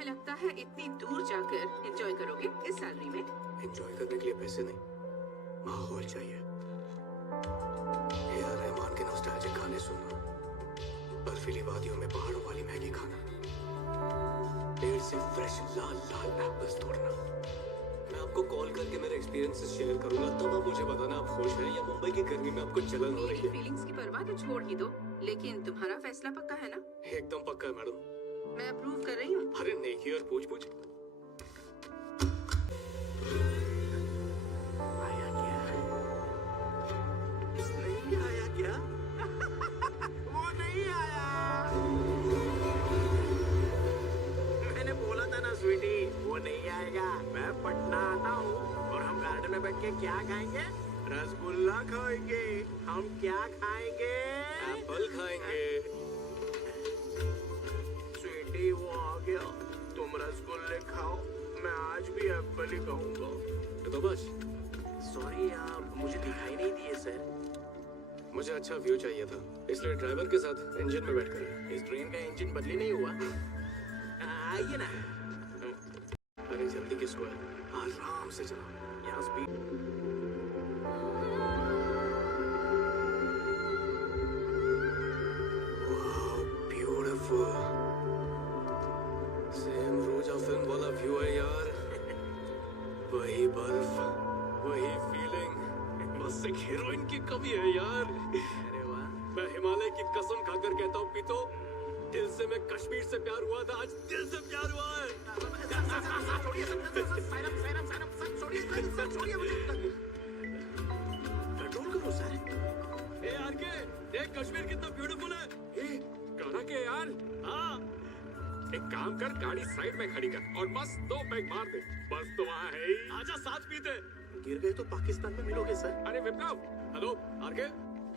तुम्हें लगता है इतनी दूर जाकर एंजॉय करोगे इस सैलरी में? एंजॉय करने के लिए पैसे नहीं, माहौल चाहिए। ए आर रहमान के नॉस्टैल्जिक गाने सुनना, बर्फीली वादियों में पहाड़ों वाली मैगी खाना, पेड़ से फ्रेश लाल लाल एप्पल्स तोड़ना। मैं आपको कॉल करके मेरे एक्सपीरियंसेस शेयर करूंगा, तब आप मुझे बताना आप खुश हैं या मुंबई की गर्मी में आपको जलन हो रही है। फीलिंग्स की परवाह तो छोड़ ही दो, लेकिन तुम्हारा फैसला पक्का है ना? एकदम पक्का है मैडम। मैं अप्रूव कर रही हूँ। अरे नेकी और पूछ पूछ। आया क्या? नहीं आया क्या? वो नहीं आया। मैंने बोला था ना स्वीटी, वो नहीं आएगा। मैं पटना आता हूँ और हम गार्डन में बैठ के क्या खाएंगे? रसगुल्ला खाएंगे। हम क्या खाएंगे? एप्पल खाएंगे। स्वीटी वो आ गया। तुम रसगुल्ले खाओ, मैं आज भी एप्पल ही खाऊंगा। तो बस सॉरी आप मुझे दिखाई नहीं दिए सर। मुझे अच्छा व्यू चाहिए था, इसलिए ड्राइवर के साथ इंजन में बैठकर। इस ट्रेन का इंजन बदली नहीं हुआ। आइए ना। अरे जल्दी किसको है, आराम से चलो, यहाँ स्पीड। ब्यूटीफुल, सेम रोजा फिल्म वाला व्यू है यार। वही बर्फ, वही फीलिंग, बस एक हीरोइन की कमी है यार। अरे वाह, मैं हिमालय की कसम खाकर कहता हूँ पीतो, दिल से मैं कश्मीर से प्यार हुआ था, आज दिल से प्यार हुआ है। कंट्रोल करो सर। ए आरके, देख कश्मीर कितना ब्यूटीफुल है। कहा के यार, हाँ एक काम कर, गाड़ी साइड में खड़ी कर और बस 2 पैग मार दे, बस तो वहाँ है ही। आजा साथ पीते। गिर गए तो पाकिस्तान में मिलोगे सर। अरे विप्लव, हेलो आरके,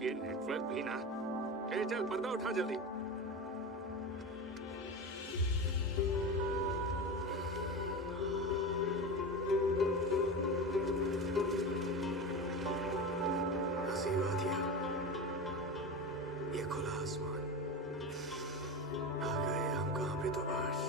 ये नेटवर्क भी ना। ए चल पर्दा उठा जल्दी। हंसी वादियाँ, ये खुला आसमान, आ गए हम कहाँ पे तो बाश।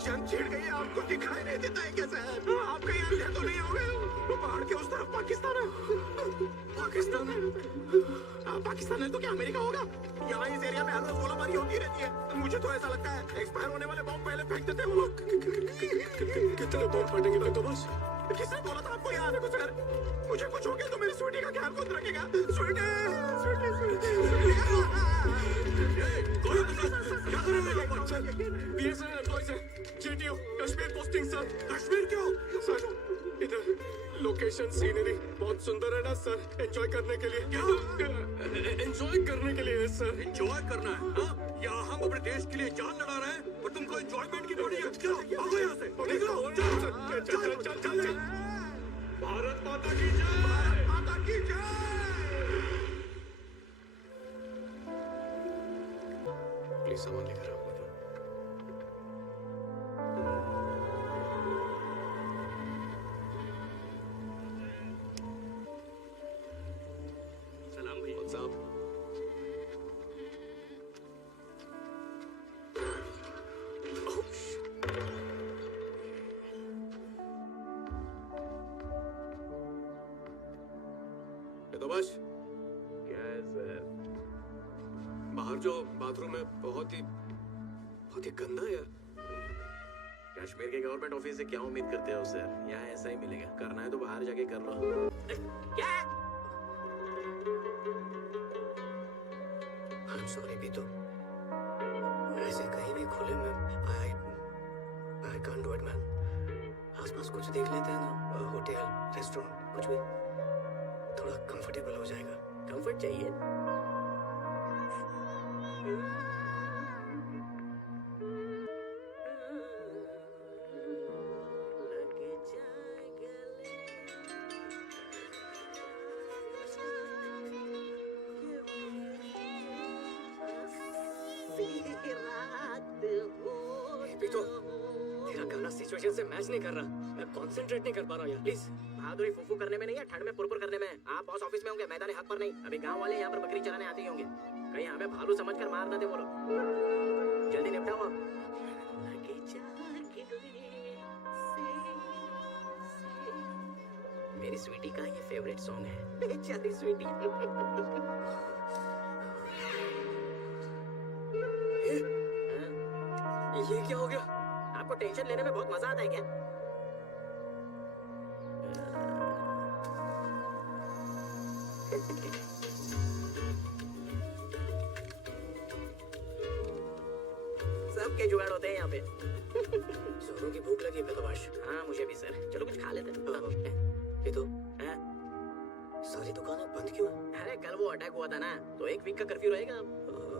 जंग छिड़ गई, आपको दिखाई नहीं देता है क्या सर? आप कहीं अंधे तो नहीं हो गए? पहाड़ के उस तरफ पाकिस्तान है। पाकिस्तान है? पाकिस्तान है तो क्या अमेरिका होगा? यहाँ इस एरिया में हर रोज गोलाबारी होती रहती है। मुझे तो ऐसा लगता है एक्सपायर होने वाले बम पहले फेंक देते हैं वो लोग। कितने बम फटेंगे भाई? तो बस किसने बोला था आपको यहाँ आने को सर? मुझे कुछ हो गया तो मेरी स्वीटी का ख्याल कौन रखेगा? स्वीटी, स्वीटी, स्वीटी, क्या कर रहे हो सर? BSNL एम्प्लॉय से JTO Kashmir posting sir. Kashmir क्यों सर? इधर लोकेशन सीनरी बहुत सुंदर है ना सर, एंजॉय करने के लिए। क्या एंजॉय करने के लिए सर? एंजॉय करना है हाँ? यहाँ हम अपने देश के लिए जान लड़ा रहे हैं और तुमको एंजॉयमेंट की पड़ी है। चलो भागो यहाँ से, निकलो। चल चल चल चल। भारत माता की जय, भारत माता की जय। प्लीज सामान लेकर आओ। सलाम भैया साहब। तो बस क्या है सर? बाहर जो बाथरूम है बहुत ही गंदा है यार। कश्मीर के गवर्नमेंट ऑफिस से क्या उम्मीद करते हो सर? यहाँ ऐसा ही मिलेगा, करना है तो बाहर जाके कर लो। क्या? I'm sorry बीतू, ऐसे कहीं भी खुले में I can't do it man। आसपास कुछ देख लेते हैं ना, होटल रेस्टोरेंट कुछ भी थोड़ा कंफर्टेबल हो जाएगा। कंफर्ट चाहिए? तो तेरा गाना सिचुएशन से मैच नहीं कर रहा, मैं कंसंट्रेट नहीं कर पा रहा हूँ यार, प्लीज। बहादुरी फूफू करने में नहीं है, ठंड में पुरपुर करने में। आप बॉस ऑफिस में होंगे, मैदान हक पर नहीं। अभी गांव वाले यहाँ पर बकरी चराने आते ही होंगे, कहीं हमें भालू समझकर मार ना दे वो लोग। जल्दी निपटाओ आप। मेरी स्वीटी का ये फेवरेट सॉन्ग है, बेचारी स्वीटी। ये क्या हो गया? आपको टेंशन लेने में बहुत मजा आता है क्या? सबके जुगाड़ होते हैं यहाँ पे। जोरों की भूख लगी है प्रकाश। हाँ मुझे भी सर, चलो कुछ खा लेते हैं। ये तो हाँ? सारी दुकानें बंद क्यों है? अरे कल वो अटैक हुआ था ना, तो एक वीक का कर्फ्यू रहेगा अब।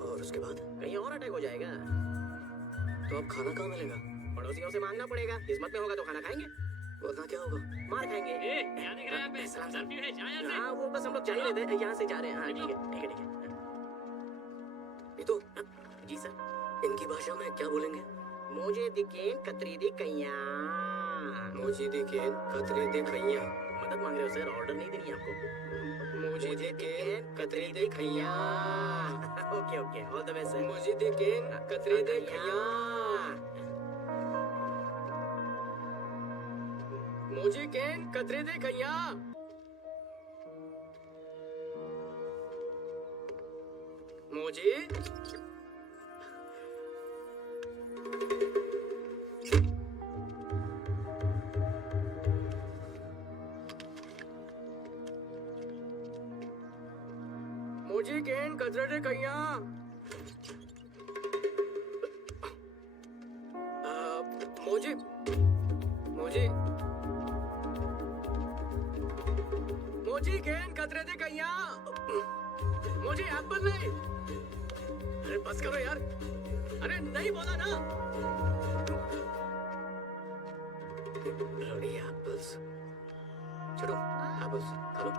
और उसके बाद कहीं और अटैक हो जाएगा तो अब खाना कहाँ मिलेगा? पड़ोसियों से मांगना पड़ेगा। किस्मत में होगा तो खाना खाएंगे, वरना क्या होगा? मार खाएंगे। क्या दिख रहा है यहाँ पे? कर्फ्यू है, जाए यहाँ से। हाँ वो बस हम लोग जा ही रहे थे, यहाँ से जा रहे हैं। हाँ ठीक है ठीक है ठीक है। ये तो जी सर। इनकी भाषा में क्या बोलेंगे? मुझे दिखें कतरी दी कैया। मुझे देखे कतरे दे खैया। मदद मांग रहे हो सर, ऑर्डर नहीं देनी आपको। मुझे देखे कतरे दे खैया। Okay okay, all the best sir. मुझे देखे कतरे दे खैया। मुझे केन कतरे दे खैया। मुझे मुझे केन कतरे दे खैया। मुझे मुझे मुझे केन कतरे दे खैया। मुझे एप्पल नहीं। अरे बस करो यार, अरे नहीं बोला ना। Bloody apples. छोड़ो, apples खा लो।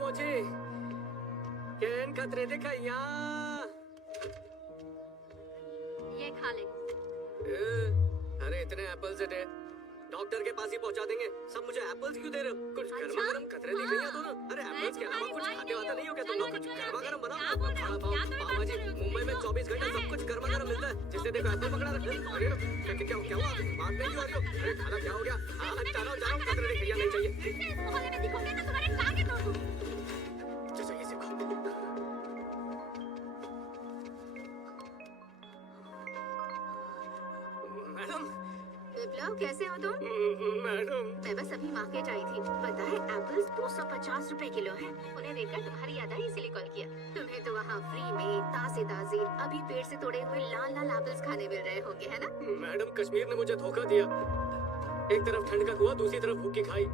मुझे केन कतरे दे खैया। ये खा ले। अरे इतने एप्पल्स है, डॉक्टर के पास ही पहुंचा देंगे। सब मुझे एप्पल्स क्यों दे रहे हो? कुछ गर्मा गर्म कतरे दिख रही है तो ना। अरे एप्पल्स के अलावा कुछ खाते वाते नहीं हो क्या तुम लोग? कुछ गर्मा गर्म बनाओ। पाव भाजी मुंबई में 24 घंटे सब कुछ गर्मा गर्म मिलता है। जिससे देखो एप्पल पकड़ा रखा है। अरे क्या हुआ? बात नहीं क्यों आ रही हो? अरे खाना क्या हो गया? जाओ कतरे दिख रही है, नहीं चाहिए। इस मोहल्ले में दिखोगे तो तुम्हारे टांगे तोड़ दूं। चाहिए सिर्फ मैडम। विप्लव कैसे हो तुम? मैडम मैं बस अभी मार्केट आई थी। पता है एप्पल्स 250 रुपए किलो है। उन्हें देखकर तुम्हारी याद आई, इसलिए कॉल किया। तुम्हें तो वहाँ फ्री में ताजे ताजे अभी पेड़ से तोड़े हुए लाल लाल एप्पल्स खाने मिल रहे होंगे, है ना? मैडम कश्मीर ने मुझे धोखा दिया। एक तरफ ठंड का कुआं, दूसरी तरफ भूख की खाई।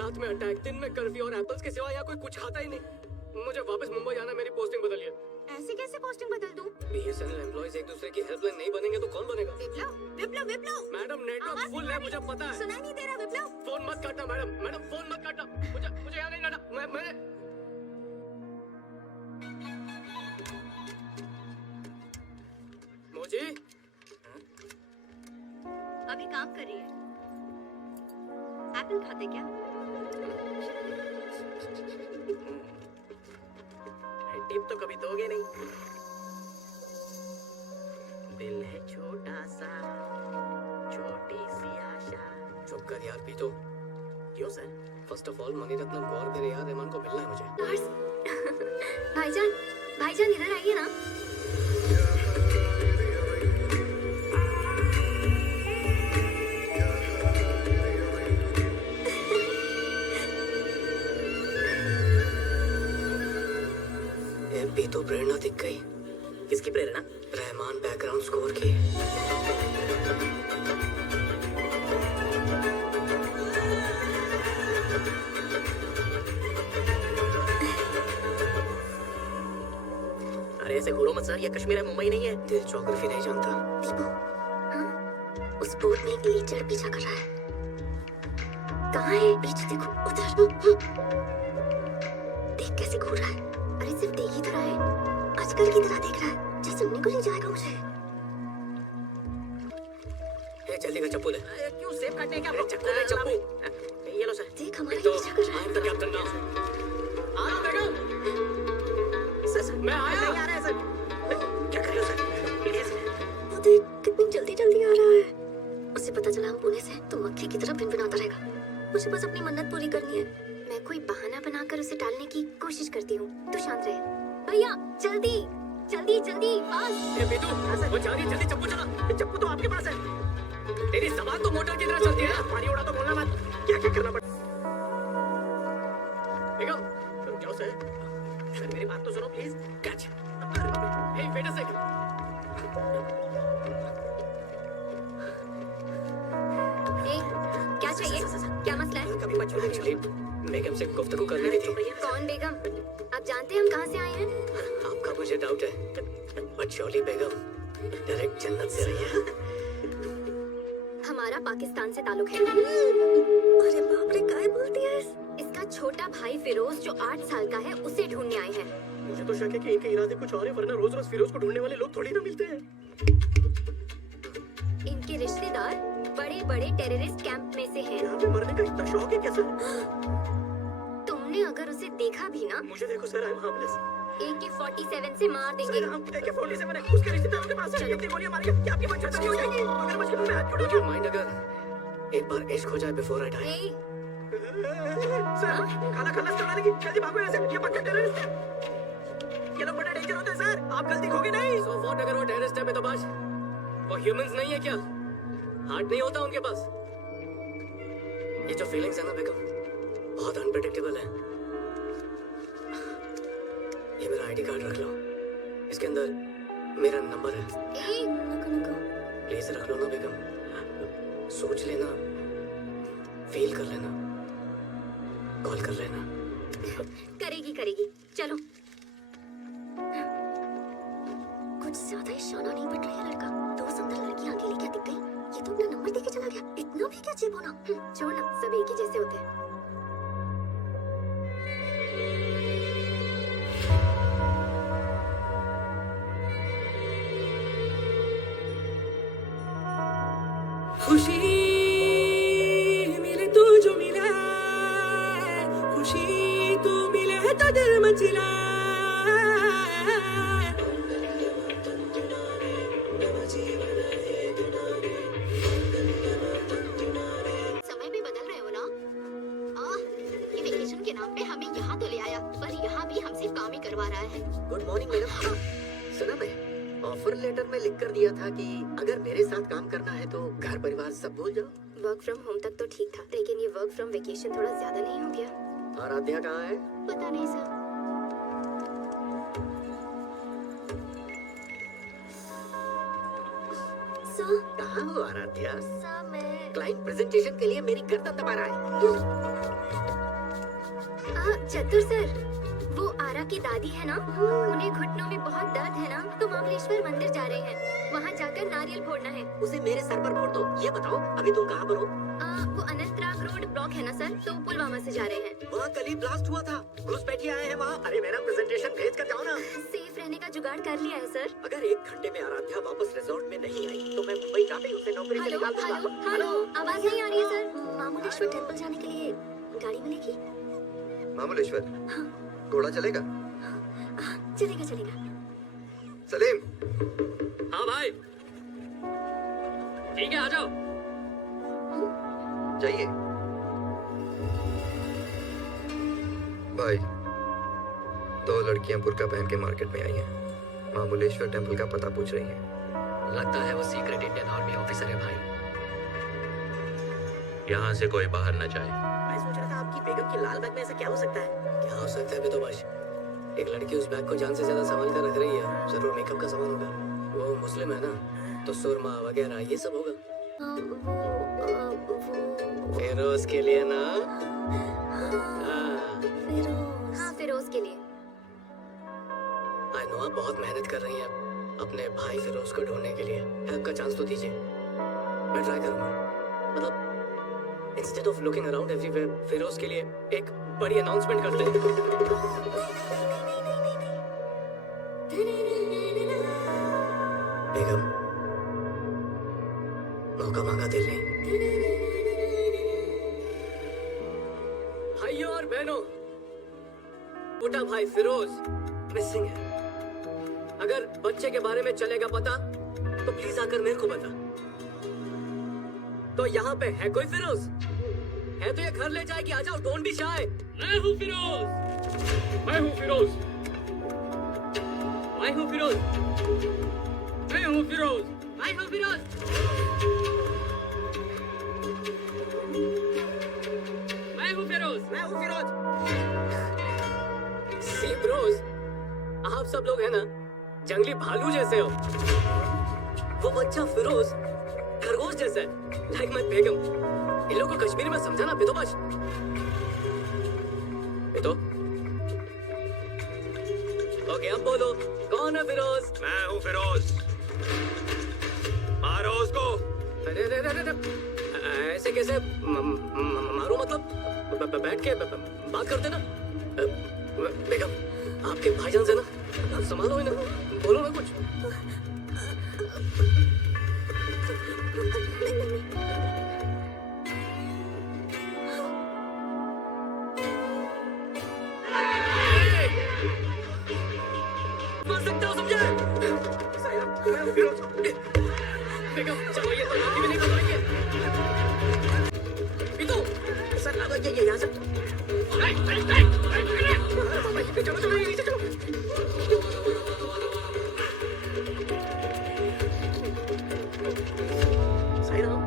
रात में अटैक, दिन में कर्फ्यू और एप्पल्स के सिवा यहाँ कोई कुछ खाता ही नहीं। मुझे वापस मुंबई आना, मेरी पोस्टिंग बदलिए। ऐसे कैसे पोस्टिंग बदल दूं? बीएसएनएल एम्प्लॉइज एक दूसरे की हेल्पलाइन नहीं बनेंगे तो कौन बनेगा? विप्लव विप्लव विप्लव मैडम नेटवर्क फुल है, मुझे पता है। सुनाई नहीं दे रहा विप्लव? फोन मत काटना मैडम, मैडम फोन मत काटना। मुझे यहाँ नहीं जाना। मैं मुझे अभी काम कर रही है। एप्पल खाते क्या? टिप तो कभी दोगे नहीं। दिल है छोटा सा, छोटी सी आशा। चुप कर यार पीतो। क्यों sir? First of all Mani Ratnam गौर करे यार, रहमान को मिलना है मुझे। भाईजान भाईजान इधर आइए ना। एमपी तो प्रेरणा दिख गई। किसकी प्रेरणा? रहमान बैकग्राउंड स्कोर की। सर, ये कश्मीर है, मुंबई नहीं है। दिल ज्योग्राफी नहीं जानता। दीपू, हाँ? उस बोट में एक लीचड़ पीछा कर रहा है। कहाँ है? पीछे देखो, उधर। देख कैसे घूर रहा है। अरे सिर्फ देख ही तो रहा है, आजकल की तरह देख रहा है, जैसे उन्हीं को ले जाएगा मुझे। ए, जल्दी का चप्पू ले। क्यों सेब काटने क्या? चप्पू ले, चप्पू। ये लो सर। देख हमारा तो पीछा कर रहा I am the captain now. हाँ बेगम। सर मैं आया। नहीं आ रहा है सर। क्या कर रहे हो सर? प्लीज। वो देख कितनी जल्दी जल्दी आ रहा है। उसे पता चला हम पुणे से तो मक्खी की तरह भिनभिनाता रहेगा। मुझे बस अपनी मन्नत पूरी करनी है। मैं कोई बहाना बनाकर उसे टालने की कोशिश करती हूँ। तू शांत रहे। भैया जल्दी जल्दी जल्दी फास्ट। ए बेटू, वो जा रही है, जल्दी चप्पू चला। चप्पू तो आपके पास है। तेरी जबान तो मोटर की तरह चलती है ना। पानी उड़ा तो बोलना मत। क्या क्या करना पड़ता? बेगम, तुम क्या सर? सर मेरी बात तो सुनो प्लीज। कैच। ए, वेट अ सेकंड। ए, क्या चाहिए? क्या मसला है? कभी मत छोड़ो। एक्चुअली बेगम से गुफ्तगू करनी थी। कौन बेगम? आप जानते हैं हम कहाँ से आए हैं? आपका मुझे डाउट है, बट श्योरली बेगम डायरेक्ट जन्नत से रही है। हमारा पाकिस्तान से ताल्लुक है। अरे बाप रे, काय बोलती है? इसका छोटा भाई फिरोज जो 8 साल का है, उसे ढूंढने आए हैं। मुझे तो शक है कि इनके इरादे कुछ और है, वरना रोज रोज फिरोज को ढूंढने वाले लोग थोड़ी ना मिलते हैं। इनके रिश्तेदार बड़े बड़े टेररिस्ट कैंप में से हैं। यहाँ पे मरने का इतना शौक है क्या सर? तुमने अगर उसे देखा भी ना, मुझे देखो sir, I am harmless. AK-47 से मार देंगे। सर हम AK-47 है, उसके रिश्तेदारों के पास है। इतनी गोलियां मारेंगे कि आपकी बच्चा हो जाएगी। अगर मुझे में हाथ Would you mind अगर एक बार इश्क हो जाए बिफोर आई डाई? ए, सर खाना खाना स्टार्ट करेगी। जल्दी भागो यहाँ से, ये पक्का टेररिस्ट है। ये लोग बड़े डेंजर होते हैं सर, आप गलती खोगे नहीं। So what अगर वो टेररिस्ट है बेतौबाश? वो ह्यूमंस नहीं है क्या? हार्ट नहीं होता उनके पास? ये जो फीलिंग्स है ना बेगम, बहुत अनप्रेडिक्टेबल है। ये मेरा आईडी कार्ड रख लो, इसके अंदर मेरा नंबर है। नको। प्लीज रख लो ना बेगम, सोच लेना, फील कर लेना, कॉल कर लेना। करेगी। चलो। कुछ ज्यादा ही शाना नहीं बन रहा है लड़का। 2 सुंदर लड़कियां अकेली क्या दिख गई? ये तो अपना नंबर देके चला गया। इतना भी क्या चेप होना? छोड़ ना, सब एक ही जैसे होते हैं। खुशी मिले तू जो मिला, खुशी तू मिले तो दिल मचला। समय भी बदल रहे हो ना? ये वेकेशन के नाम पे हमें यहाँ तो ले आया, पर यहाँ भी हमसे काम ही करवा रहा है। Good morning madam. सुना मैं ऑफर लेटर में लिख कर दिया था कि अगर मेरे साथ काम करना है तो घर परिवार सब भूल जाओ। वर्क फ्रॉम होम तक तो ठीक था, लेकिन ये वर्क फ्रॉम वेकेशन थोड़ा ज्यादा नहीं हो गया? आराध्या कहाँ है? पता नहीं सर। सर, कहाँ हो आराध्या? सर मैं क्लाइंट प्रेजेंटेशन के लिए मेरी गर्दन दबा रहा है। चतुर सर, वो आरा की दादी है ना, उन्हें घुटनों में बहुत दर्द है ना, तो मामलेश्वर मंदिर जा रहे हैं। वहाँ जाकर नारियल फोड़ना है। उसे मेरे सर पर फोड़ दो। ये बताओ अभी तुम कहाँ पर हो? वो अनंतनाग रोड ब्लॉक है ना सर, तो पुलवामा से जा रहे हैं। वहाँ कल ही ब्लास्ट हुआ था, घुसपैठिए आए हैं वहाँ। अरे मेरा प्रेजेंटेशन भेज कर जाओ ना। सेफ रहने का जुगाड़ कर लिया है सर। अगर 1 घंटे में आराध्या वापस रिजॉर्ट में नहीं आई तो मैं मुंबई जाते ही उसे नौकरी से हेलो निकाल दूंगा। हेलो, आवाज नहीं आ रही है सर। मामुलेश्वर टेम्पल जाने के लिए गाड़ी मिलेगी? मामुलेश्वर, घोड़ा चलेगा? चलेगा। सलीम, हाँ भाई, ठीक है आ जाओ। जाइए। भाई, 2 लड़कियां बुर्का पहन के मार्केट में आई हैं। मामुलेश्वर टेम्पल का पता पूछ रही हैं। लगता है वो सीक्रेट इंडियन आर्मी ऑफिसर है भाई। यहाँ से कोई बाहर न जाए। मैं सोच रहा था आपकी बेगम की लाल बैग में ऐसा क्या हो सकता है? क्या हो सकता है बेतौबाश? एक लड़की उस बैग को जान से ज्यादा संभाल कर रख रही है, जरूर मेकअप का सामान होगा। वो मुस्लिम है ना, तो सुरमा वगैरह ये सब होगा। फिरोज के लिए ना? हाँ, फिरोज के लिए। आई नो आप बहुत मेहनत कर रही हैं अपने भाई फिरोज को ढूंढने के लिए। हेल्प का चांस तो दीजिए, मैं ट्राई करूंगा। मतलब instead of looking around everywhere Firoz के लिए एक बड़ी अनाउंसमेंट करते हैं। बेगम, मौका मांगा दिल ने। भाइयों और बहनों, छोटा भाई फिरोज मिसिंग है। अगर बच्चे के बारे में चलेगा पता तो प्लीज आकर मेरे को बता। तो यहाँ पे है कोई फिरोज? है तो ये घर ले जाएगी, आ जाओ, डोंट बी शाय। मैं हूँ फिरोज, मैं हूँ फिरोज, मैं हूँ फिरोज, मैं हूँ फिरोज, मैं हूँ फिरोज, मैं हूँ फिरोज, मैं हूँ फिरोज। सी फिरोज, आप सब लोग है ना जंगली भालू जैसे हो। वो बच्चा फिरोज खरगोश जैसा है, लाइक माय बेगम। इन लोगों को कश्मीरी में समझाना पितोबाश। पितो ओके, अब बोलो कौन है फिरोज? मैं हूँ फिरोज, मारो उसको। अरे अरे अरे अरे, ऐसे कैसे मारो? मतलब बैठ के बात करते ना। बेगम, आपके भाईजान से ना संभालो इन्हें, बोलो ना कुछ। सकते हो समझे? बेगम चलो, ये तो रात भी नहीं करवाएंगे। पितो सर, अब ये यहाँ से चलो चलो, ये नीचे चलो। सही रहो।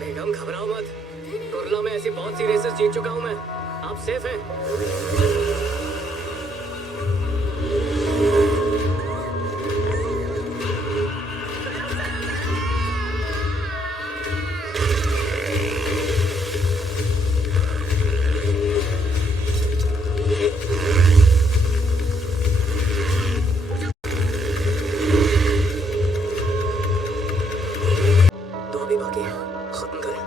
बेगम घबराओ मत, कुरला में ऐसी बहुत सी रेसेस जीत चुका हूँ मैं, आप सेफ हैं। दो अभी बाकी है, खत्म करें।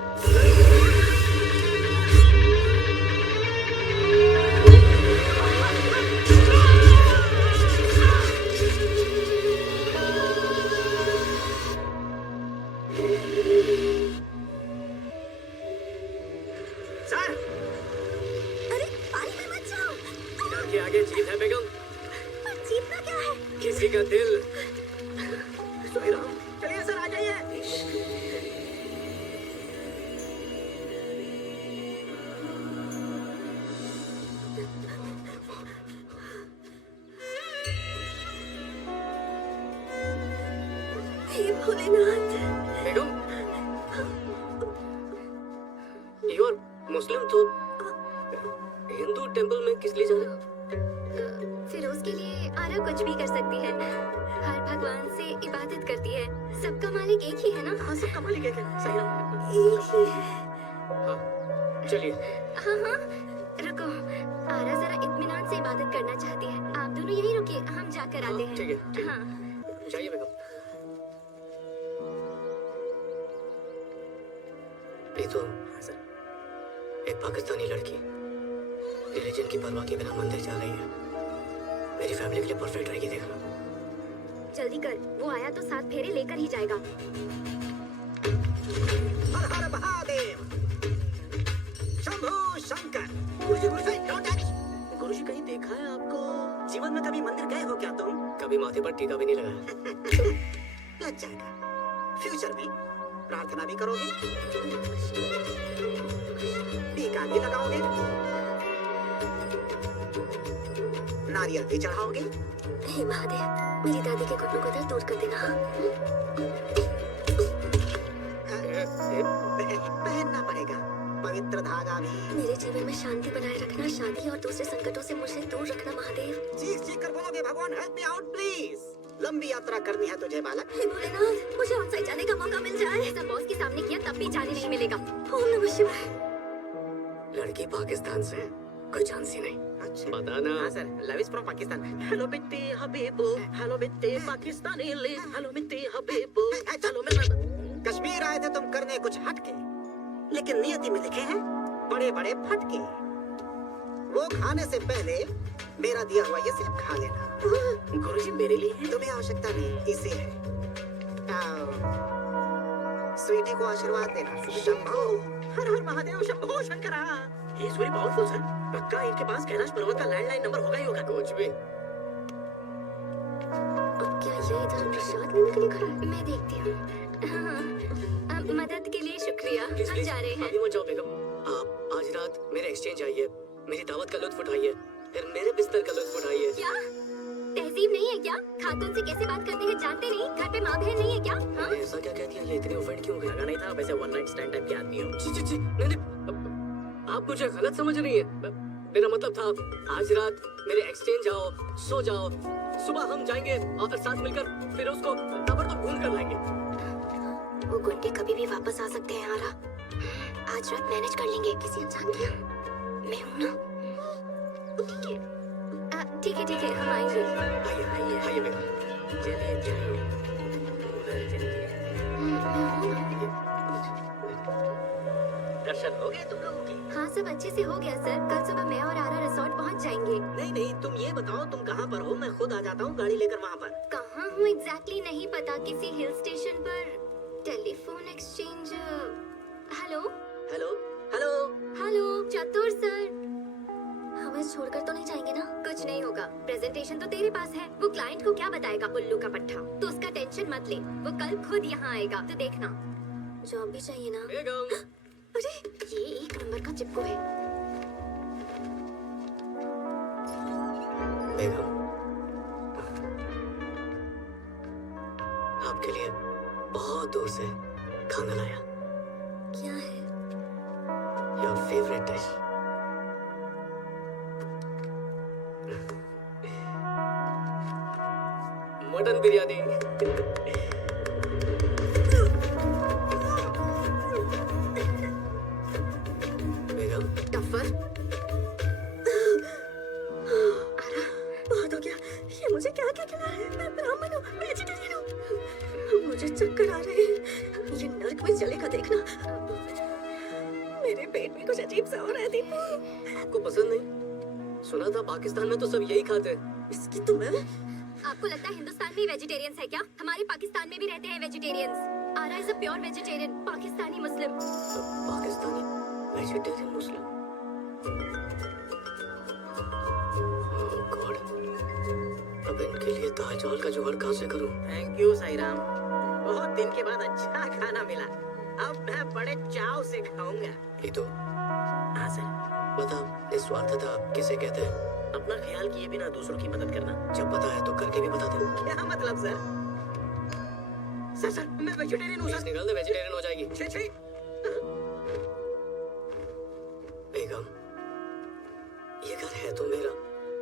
सर, अरे पानी में मत जाओ। डर के आगे जीत है बेगम, जीतना क्या है? किसी का दिल। सही रहो। चलिए सर, आ जाइए। हे भोलेनाथ। बेगम, यू आर मुस्लिम तो हिंदू टेंपल में किस लिए जा रहे हो? फिरोज के लिए आरा कुछ भी कर सकती है, हर भगवान से इबादत करती है। सबका मालिक एक ही है ना? हाँ, सबका मालिक एक है। सही रहो। एक ही है। हाँ चलिए। हाँ हाँ, रुको, आरा जरा इत्मीनान से इबादत करना चाहती है। आप दोनों यहीं रुकिए, हम जाकर आते हैं। ठीक है, ठीक है। हाँ। जाइए बेगम। ये तो एक पाकिस्तानी लड़की रिलीजन की परवाह के बिना मंदिर जा रही है। मेरी फैमिली के लिए परफेक्ट रहेगी, देखना। जल्दी कर, वो आया तो 7 फेरे लेकर ही जाएगा। हर हर महादेव, शंभू शंकर। गुरुजी गुरुजी, don't touch। गुरुजी, कहीं देखा है आपको? जीवन में कभी मंदिर गए हो क्या तुम? कभी माथे पर टीका भी नहीं लगाया। लग जाएगा। फ्यूचर में प्रार्थना भी करोगे, टीका भी लगाओगे, नारियल भी चढ़ाओगे। हे महादेव, मेरी दादी के घुटनों को दर्द दूर कर देना। पहनना पड़ेगा पवित्र धागा भी। मेरे जीवन में शांति बनाए रखना, शादी और दूसरे संकटों से मुझे दूर रखना महादेव। चीख चीख कर बोलोगे, भगवान हेल्प मी आउट प्लीज। लंबी यात्रा करनी है तुझे बालक? हे भोलेनाथ, मुझे आउटसाइड जाने का मौका मिल जाए। ऐसा बॉस के सामने किया तब भी जाने नहीं मिलेगा। ओम नमः शिवाय। लड़की पाकिस्तान से, कोई चांस ही नहीं। अच्छा बताना। हाँ sir, love is from Pakistan. Hello बिट्टी हबीबो, हेलो बिट्टी पाकिस्तानी ले, हेलो बिट्टी हबीबो, हेलो मेरा। कश्मीर आए थे तुम करने कुछ हटके, लेकिन नियति में लिखे हैं बड़े बड़े फटके। वो खाने से पहले मेरा दिया हुआ ये सेब खा लेना। गुरुजी मेरे लिए है? तुम्हें आवश्यकता नहीं, इसे है। स्वीटी को आशीर्वाद देना। शंभो हर हर महादेव, शंभो शंकरा। ये इज वेरी पावरफुल सर। पक्का इनके पास कैलाश पर्वत का लैंडलाइन नंबर होगा ही होगा। कुछ भी। अब क्या ये इधर प्रसाद लेने के लिए खड़ा है? मैं देखती हूँ। हाँ, मदद के लिए शुक्रिया। प्लीज हम प्लीज जा रहे हैं। अभी मत जाओ बेगम। आप आज रात मेरे एक्सचेंज आइए, मेरी दावत का लुत्फ उठाइए, फिर मेरे बिस्तर का लुत्फ उठाइए। क्या तहजीब नहीं है क्या? खातून से कैसे बात करते हैं जानते नहीं? घर पे माँ बहन नहीं है क्या? हाँ? मैंने ऐसा क्या कह दिया? ये इतने ऑफेंड क्यों हो गए? लगा नहीं था वैसे वन नाइट स्टैंड टाइप के आदमी हो। जी जी जी, नहीं आप मुझे गलत समझ रही है। मेरा मतलब था आज रात मेरे एक्सचेंज आओ, सो जाओ, सुबह हम जाएंगे और साथ मिलकर फिर उसको ताबड़तोड़ घूम कर लाएंगे। वो गुंडे कभी भी वापस आ सकते हैं आरा। आज रात मैनेज कर लेंगे। किसी अनजान के यहाँ मैं हूँ ना। ठीक है ठीक है, हम आएंगे। आइए आइए आइए बेगम। चलिए चलिए उधर चलिए। दर्शन हो गए तुम लोगों की? हाँ सब अच्छे से हो गया सर। कल सुबह मैं और आरा रिसोर्ट पहुँच जाएंगे। नहीं नहीं, तुम ये बताओ तुम कहाँ पर हो? मैं खुद आ जाता हूँ गाड़ी लेकर वहाँ पर। कहाँ हूँ एग्जैक्टली नहीं पता। किसी हिल स्टेशन पर telephone exchange. Hello hello hello. Hello चतुर सर, हमें छोड़कर तो नहीं जाएंगे ना? कुछ नहीं होगा। प्रेजेंटेशन तो तेरे पास है। वो क्लाइंट को क्या बताएगा उल्लू का पट्टा? तो उसका टेंशन मत ले, वो कल खुद यहाँ आएगा तो देखना। जॉब भी चाहिए ना? बेगम अरे ये एक नंबर का चिपको है। बेगम आपके लिए बहुत दूर से खाना लाया। क्या है? Your favourite dish. Mutton biryani. Begum tougher. बहुत हो गया। ये मुझे क्या क्या खिला रहे हैं? मैं ब्राह्मण हूँ, वेजिटेरियन हूँ। मुझे चक्कर आ रहे हैं। ये नर्क में जलेगा देखना। मेरे पेट में कुछ अजीब सा हो रहा है दीपू। आपको पसंद नहीं? सुना था पाकिस्तान में तो सब यही खाते हैं। इसकी तो मैं। आपको लगता है हिंदुस्तान में वेजिटेरियंस है क्या? हमारे पाकिस्तान में भी रहते हैं vegetarians. Aara is a pure vegetarian, Pakistani Muslim. Pakistani vegetarian Muslim. Oh God, अब इनके लिए दाल चावल का जुगाड़ कहाँ से करूं? थैंक यू साईं राम, बहुत दिन के बाद अच्छा खाना मिला। अब मैं बड़े चाव से खाऊंगा। ये तो हाँ सर। बता, निस्वार्थता किसे कहते हैं? अपना ख्याल किए बिना दूसरों की मदद करना। जब पता है तो करके भी बता दे। क्या मतलब सर? सर सर मैं वेजिटेरियन हूँ प्लीज सर। निकाल दे, वेजिटेरियन हो जाएगी। छी छी। बेगम, ये घर है तो मेरा,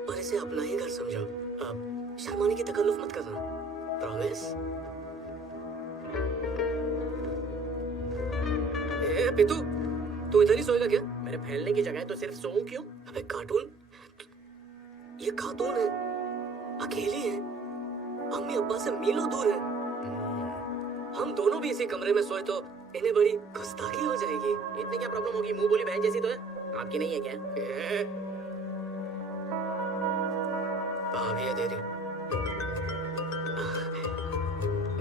पर इसे अपना ही घर समझो। अब शर्माने की तकल्लुफ मत करना, प्रॉमिस? ए पितू, तू इधर ही सोएगा क्या? मेरे फैलने की जगह तो सिर्फ सोऊं क्यों? अबे कार्टून, ये खातून है, अकेली है, अम्मी अब्बा से मीलों दूर है। हम दोनों भी इसी कमरे में सोए तो इन्हें बड़ी गुस्ताखी हो जाएगी। इतनी क्या प्रॉब्लम होगी? मुंह बोली बहन जैसी तो है। आपकी नहीं है क्या? भाभी है दे रही।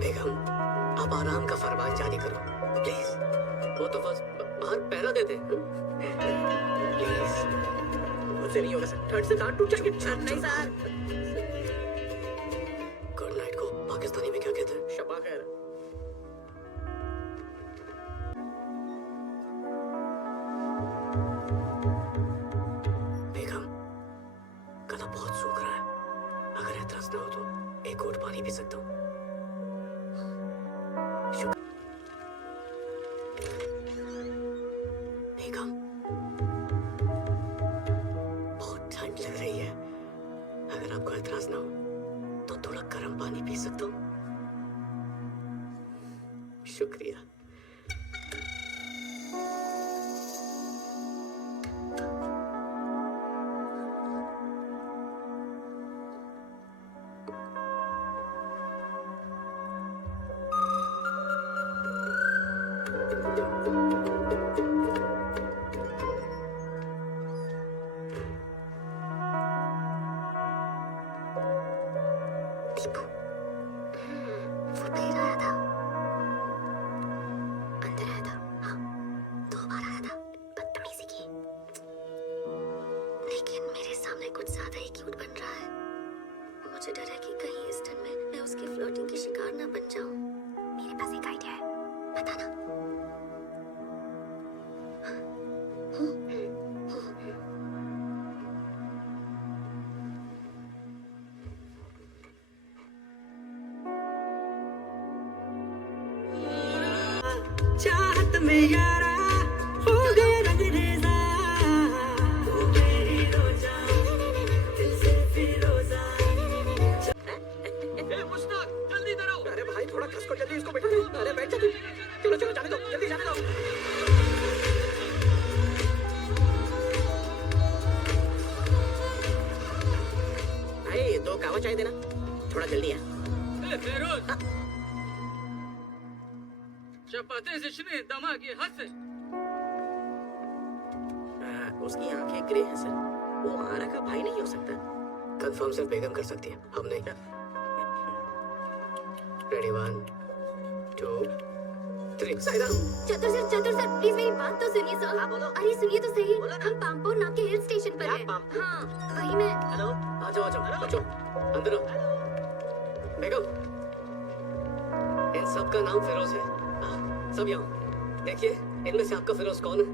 बेगम, आप आराम का फरमान जारी करो प्लीज। वो तो बस बाहर पहरा देते हैं। प्लीज। मुझसे नहीं होगा सर, ठंड से दांत टूट जाएंगे। नहीं सर। गुड नाइट को पाकिस्तानी में क्या कहते हैं? शब्बा खैर। बेगम, गला बहुत सूख रहा है, अगर एतराज ना हो तो एक घूंट पानी पी सकता हूँ। बेगम, बहुत ठंड लग रही है, अगर आपको एतराज ना हो तो थोड़ा गर्म पानी पी सकते यारा हो गए रंग रेजा तू मेरी रोजा दिल से फिरोजा। मुश्ताक जल्दी इधर आओ। अरे भाई थोड़ा खस को जल्दी इसको बैठा दो। अरे बैठ जा तू। चलो चलो जाने दो, जल्दी जाने दो। भाई 2 कावा चाय देना, थोड़ा जल्दी आ। फेरोज चपाते से शने दमाग ये हद से। उसकी आंखें ग्रे हैं सर, वो आरा का भाई नहीं हो सकता। कंफर्म सिर्फ बेगम कर सकती है, हम नहीं। रेडी 1 2 3 साइरा। चतुर सर प्लीज मेरी बात तो सुनिए सर। हाँ, बोलो। अरे सुनिए तो सही, बोलो ना। हम पामपोर नाम के हिल स्टेशन पर क्या हैं। पामपोर? हाँ वही मैं। हेलो, आ जाओ बच्चों अंदर आओ। बेगम इन सब का नाम फिरोज है। सब यहाँ देखिए, इनमें से आपका फिरोज कौन है?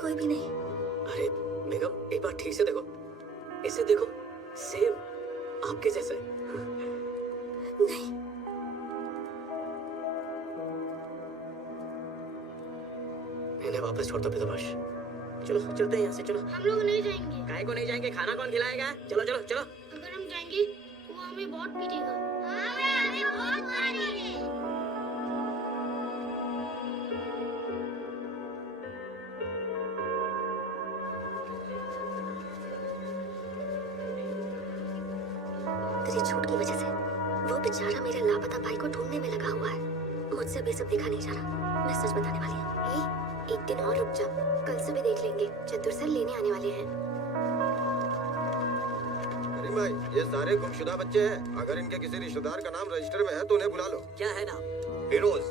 कोई भी नहीं। अरे बेगम एक बार ठीक से देखो, इसे देखो, सेम आपके जैसा है। नहीं, इन्हें वापस छोड़ दो बेदबाश। चलो चलते हैं यहाँ से, चलो। हम लोग नहीं जाएंगे। काहे को नहीं जाएंगे? खाना कौन खिलाएगा? चलो चलो चलो। अगर हम जाएंगे वो हमें बहुत पीटेगा। हमें बहुत मारेंगे। तेरी झूठ की वजह से वो बेचारा मेरे लापता भाई को ढूंढने में लगा हुआ है। मुझसे अब ये सब देखा नहीं जा रहा। मैं सच बताने वाली हूँ। एक दिन और रुक जा, कल सुबह देख लेंगे। चतुर सर लेने आने वाले हैं। करीम भाई, ये सारे गुमशुदा बच्चे हैं। अगर इनके किसी रिश्तेदार का नाम रजिस्टर में है तो उन्हें बुला लो। क्या है नाम? फिरोज।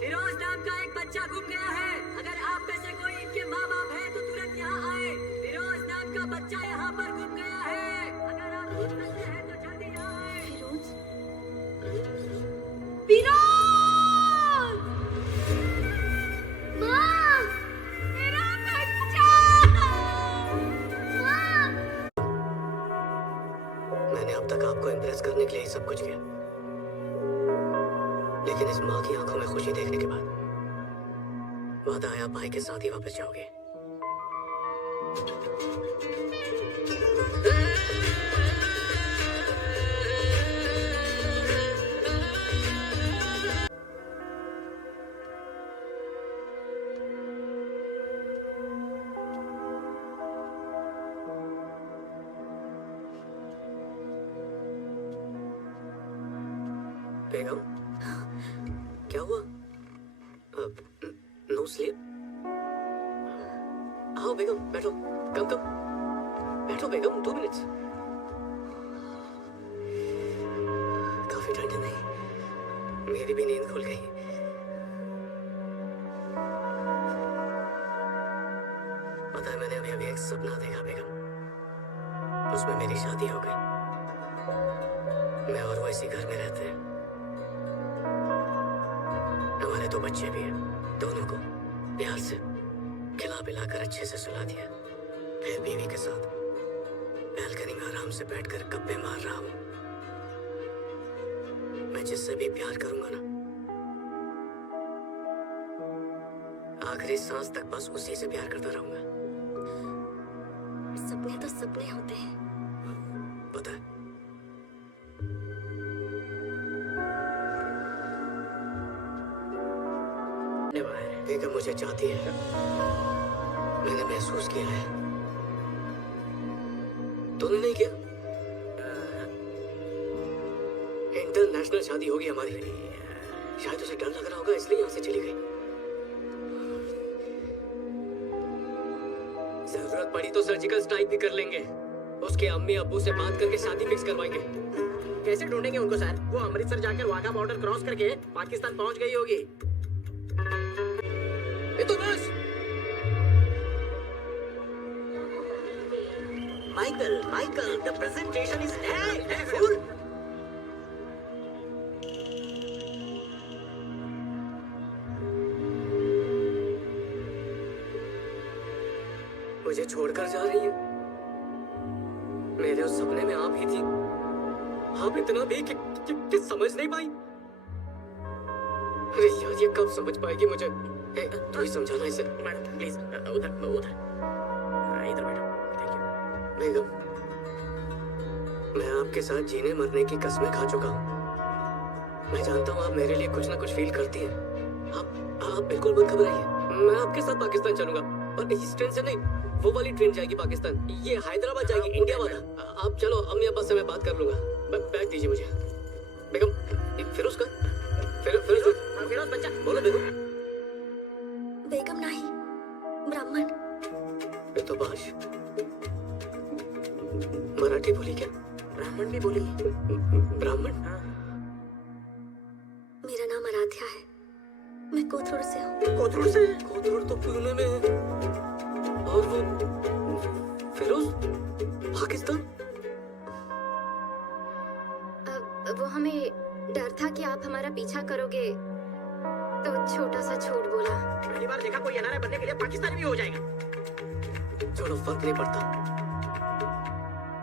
फिरोज नाम का एक बच्चा गुम गया है। अगर आप में से कोई इनके माँ बाप है तो तुरंत यहाँ आए। फिरोज नाम का बच्चा यहाँ पर गुम गया है। अगर आप ढूंढ सकते हैं तो जल्दी यहाँ आए। फिरोज! माँ, मेरा बच्चा! माँ! मैंने अब तक आपको इम्प्रेस करने के लिए ही सब कुछ किया, लेकिन इस माँ की आंखों में खुशी देखने के बाद वादा है आप भाई के साथ ही वापस जाओगे। बेगम क्या हुआ? No sleep? आओ बेगम बैठो, कम कम बैठो बेगम, 2 मिनट्स। काफी ठंड नहीं, मेरी भी नींद खुल गई। पता है मैंने अभी अभी एक सपना देखा बेगम, उसमें मेरी शादी हो गई। मैं और वो इसी घर में रहते हैं। हमारे 2 बच्चे भी हैं। दोनों को प्यार से खिला पिला कर अच्छे से सुला दिया। फिर बीवी के साथ बैल्कनी में आराम से बैठकर गप्पे मार रहा हूँ। मैं जिससे भी प्यार करूंगा ना, आखिरी सांस तक बस उसी से प्यार करता रहूंगा। सपने तो सपने होते हैं। पता है बेगम मुझे चाहती है, मैंने महसूस किया है। तूने नहीं किया? इंटरनेशनल शादी होगी हमारी। शायद उसे डर लग रहा होगा इसलिए यहाँ से चली गई। जरूरत पड़ी तो सर्जिकल स्ट्राइक भी कर लेंगे। उसके अम्मी अब्बू से बात करके शादी फिक्स करवाएंगे। कैसे ढूंढेंगे उनको सर? वो अमृतसर जाकर वाघा बॉर्डर क्रॉस करके पाकिस्तान पहुंच गई होगी। ये तो बस Michael, the presentation is full. मुझे छोड़कर जा रही है। मेरे उस सपने में आप ही थी। आप इतना भी कि समझ नहीं पाई। अरे यार ये कब समझ पाएगी मुझे? तू ही समझाना इसे। मैडम प्लीज उधर इधर बैठो। Thank you. बेगम, मैं आपके साथ जीने मरने की कसमें खा चुका हूँ। मैं जानता हूँ आप मेरे लिए कुछ ना कुछ फील करती हैं। आप बिल्कुल मत घबराइए। मैं आपके साथ पाकिस्तान चलूंगा, पर इस ट्रेन से नहीं, वो वाली ट्रेन जाएगी पाकिस्तान। ये हैदराबाद जाएगी, इंडिया वाला। आप चलो, अम्मी अब्बा से मैं बात कर लूंगा। बैग दीजिए मुझे। बेगम, फिरोज का फिरोज बच्चा बोलो। बेगम नहीं, ब्राह्मण। तो बाश मराठी बोली क्या? ब्राह्मण भी बोली। ब्राह्मण? मेरा नाम आराध्या है, मैं कोथरूड से हूँ। कोथरूड तो पुणे में है। और वो फिरोज पाकिस्तान? वो हमें डर था कि आप हमारा पीछा करोगे, तो छोटा सा झूठ बोला। पहली बार देखा कोई एनआरआई बनने के लिए पाकिस्तानी भी हो जाएगा। चलो फर्क नहीं पड़ता,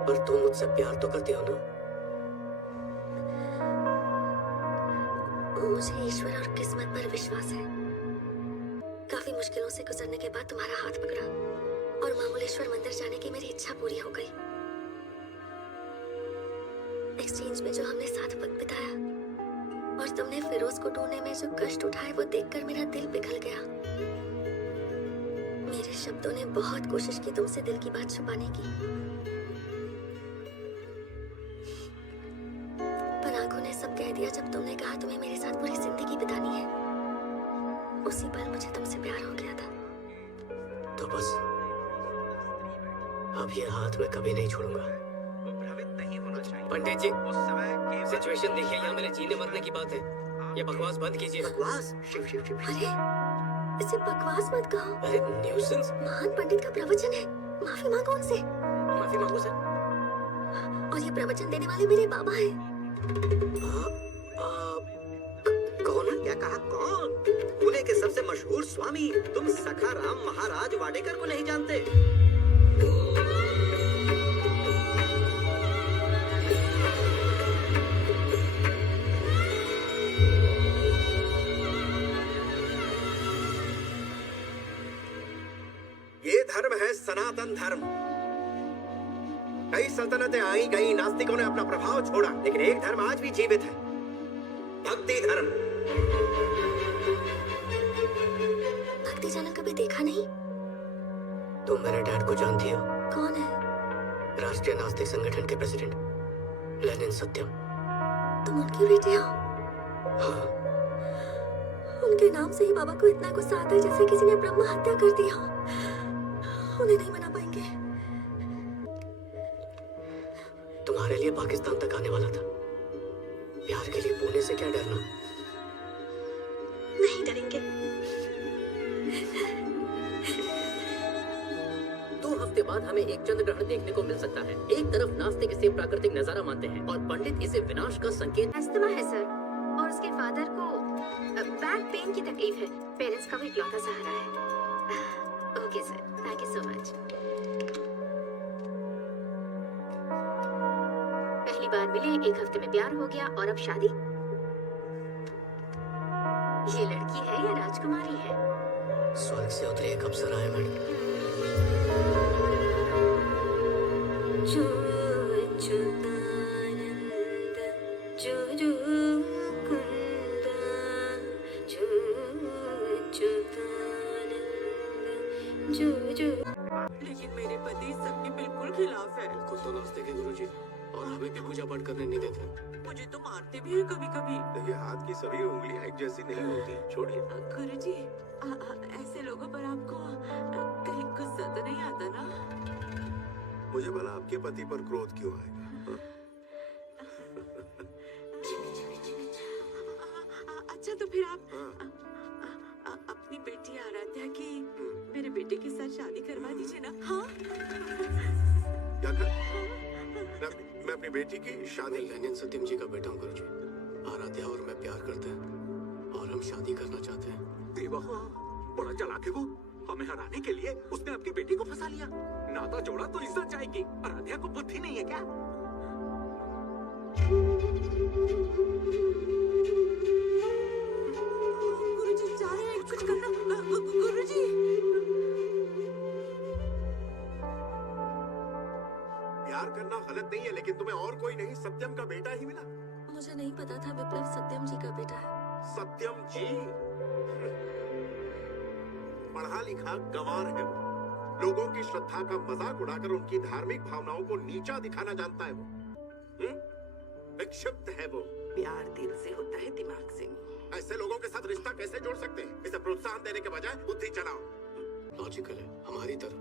पर तुम मुझसे प्यार तो करती हो ना? मुझे ईश्वर और किस्मत पर विश्वास है। काफी मुश्किलों से गुजरने के बाद तुम्हारा हाथ पकड़ा और मामूलेश्वर मंदिर जाने की मेरी इच्छा पूरी हो गई। एक्सचेंज में जो हमने साथ वक्त बिताया और तुमने फिरोज को ढूंढने में जो कष्ट उठाए, वो देखकर मेरा दिल पिघल गया। मेरे शब्दों ने बहुत कोशिश की तुमसे दिल की बात छुपाने की, पर आंखों ने सब कह दिया जब तुमने कहा तुम्हें मेरे साथ पूरी जिंदगी बितानी है। उसी पल मुझे तुमसे प्यार हो गया था। तो बस अब ये हाथ मैं कभी नहीं छोड़ूंगा। पंडित जी, सिचुएशन देखिए, यहाँ मेरे जीने मरने की बात है। ये बकवास बंद कीजिए। बकवास? शिव शिव शिव। अरे इसे बकवास मत कहो। अरे न्यूसेंस। महान पंडित का प्रवचन है, माफी मांगो उनसे। माफी मांगो सर। और ये प्रवचन देने वाले मेरे बाबा हैं। कौन? क्या कहा? कौन? पुणे के सबसे मशहूर स्वामी। तुम सखाराम महाराज वाडेकर को नहीं जानते? ये धर्म है सनातन धर्म। कई सल्तनतें आई गई, नास्तिकों ने अपना प्रभाव छोड़ा, लेकिन एक धर्म आज भी जीवित है, भक्ति धर्म। भक्ति जाना कभी देखा नहीं? तुम मेरे डैड को जानती हो? कौन है? राष्ट्रीय नास्तिक संगठन के प्रेसिडेंट लेनिन सत्यम। तुम उनकी बेटे हो? हाँ। उनके नाम से ही बाबा को इतना गुस्सा आता है जैसे किसी ने ब्रह्म हत्या कर दी हो। उन्हें नहीं मना पाएंगे। तुम्हारे लिए पाकिस्तान तक आने वाला था। प्यार के लिए पुणे से क्या डरना? नहीं डरेंगे। 2 हफ्ते बाद हमें एक चंद्र ग्रहण देखने को मिल सकता है। एक तरफ नास्तिक इसे प्राकृतिक नजारा मानते हैं और पंडित इसे विनाश का संकेत। अस्थमा है सर, और उसके फादर को बैक पेन की तकलीफ है। पेरेंट्स का भी इकलौता सहारा है। Okay sir, thank you so much. पहली बार मिले, 1 हफ्ते में प्यार हो गया और अब शादी। ये लड़की है या राजकुमारी है? स्वर्ग से उतरे एक अप्सरा है मैडम। जो अच्युतानंद, जो कुंद, जो अच्युतानंद, जो। लेकिन मेरे पति सबके बिल्कुल खिलाफ है। खुद तो नास्तिक है गुरुजी, और हमें भी पूजा पाठ करने नहीं देते। मुझे तो मारते भी है कभी कभी। देखिए, हाथ की सभी उंगलियां एक जैसी नहीं होती, छोड़िए। गुरुजी, ऐसे लोगों पर आपको कहीं गुस्सा तो नहीं आता ना? मुझे भला आपके पति पर क्रोध क्यों आएगा? अच्छा तो फिर आप अपनी बेटी आराध्या की मेरे बेटे के साथ शादी करवा दीजिए ना। हाँ? क्या कर? मैं अपनी बेटी की शादी? लेनिन सत्यम जी का बेटा हूँ गुरुजी। आराध्या और मैं प्यार करते हैं और हम शादी करना चाहते हैं। देवा, बड़ा चालाक है वो। हमें हराने के लिए उसने अपनी बेटी को फंसा लिया। नाता जोड़ा तो इज्जत जाएगी। आराध्या को बुद्धि नहीं है क्या? नहीं है, लेकिन तुम्हें और कोई नहीं सत्यम का बेटा ही मिला। मुझे नहीं पता था विप्लव सत्यम जी का बेटा है। सत्यम जी पढ़ा लिखा गंवार है वो। लोगों की श्रद्धा का मजाक उड़ाकर उनकी धार्मिक भावनाओं को नीचा दिखाना जानता है वो। विक्षिप्त है वो। प्यार दिल से होता है, दिमाग से नहीं। ऐसे लोगों के साथ रिश्ता कैसे जोड़ सकते हैं? इसे प्रोत्साहन देने के बजाय बुद्धि चलाओ। लॉजिकल है हमारी तरह।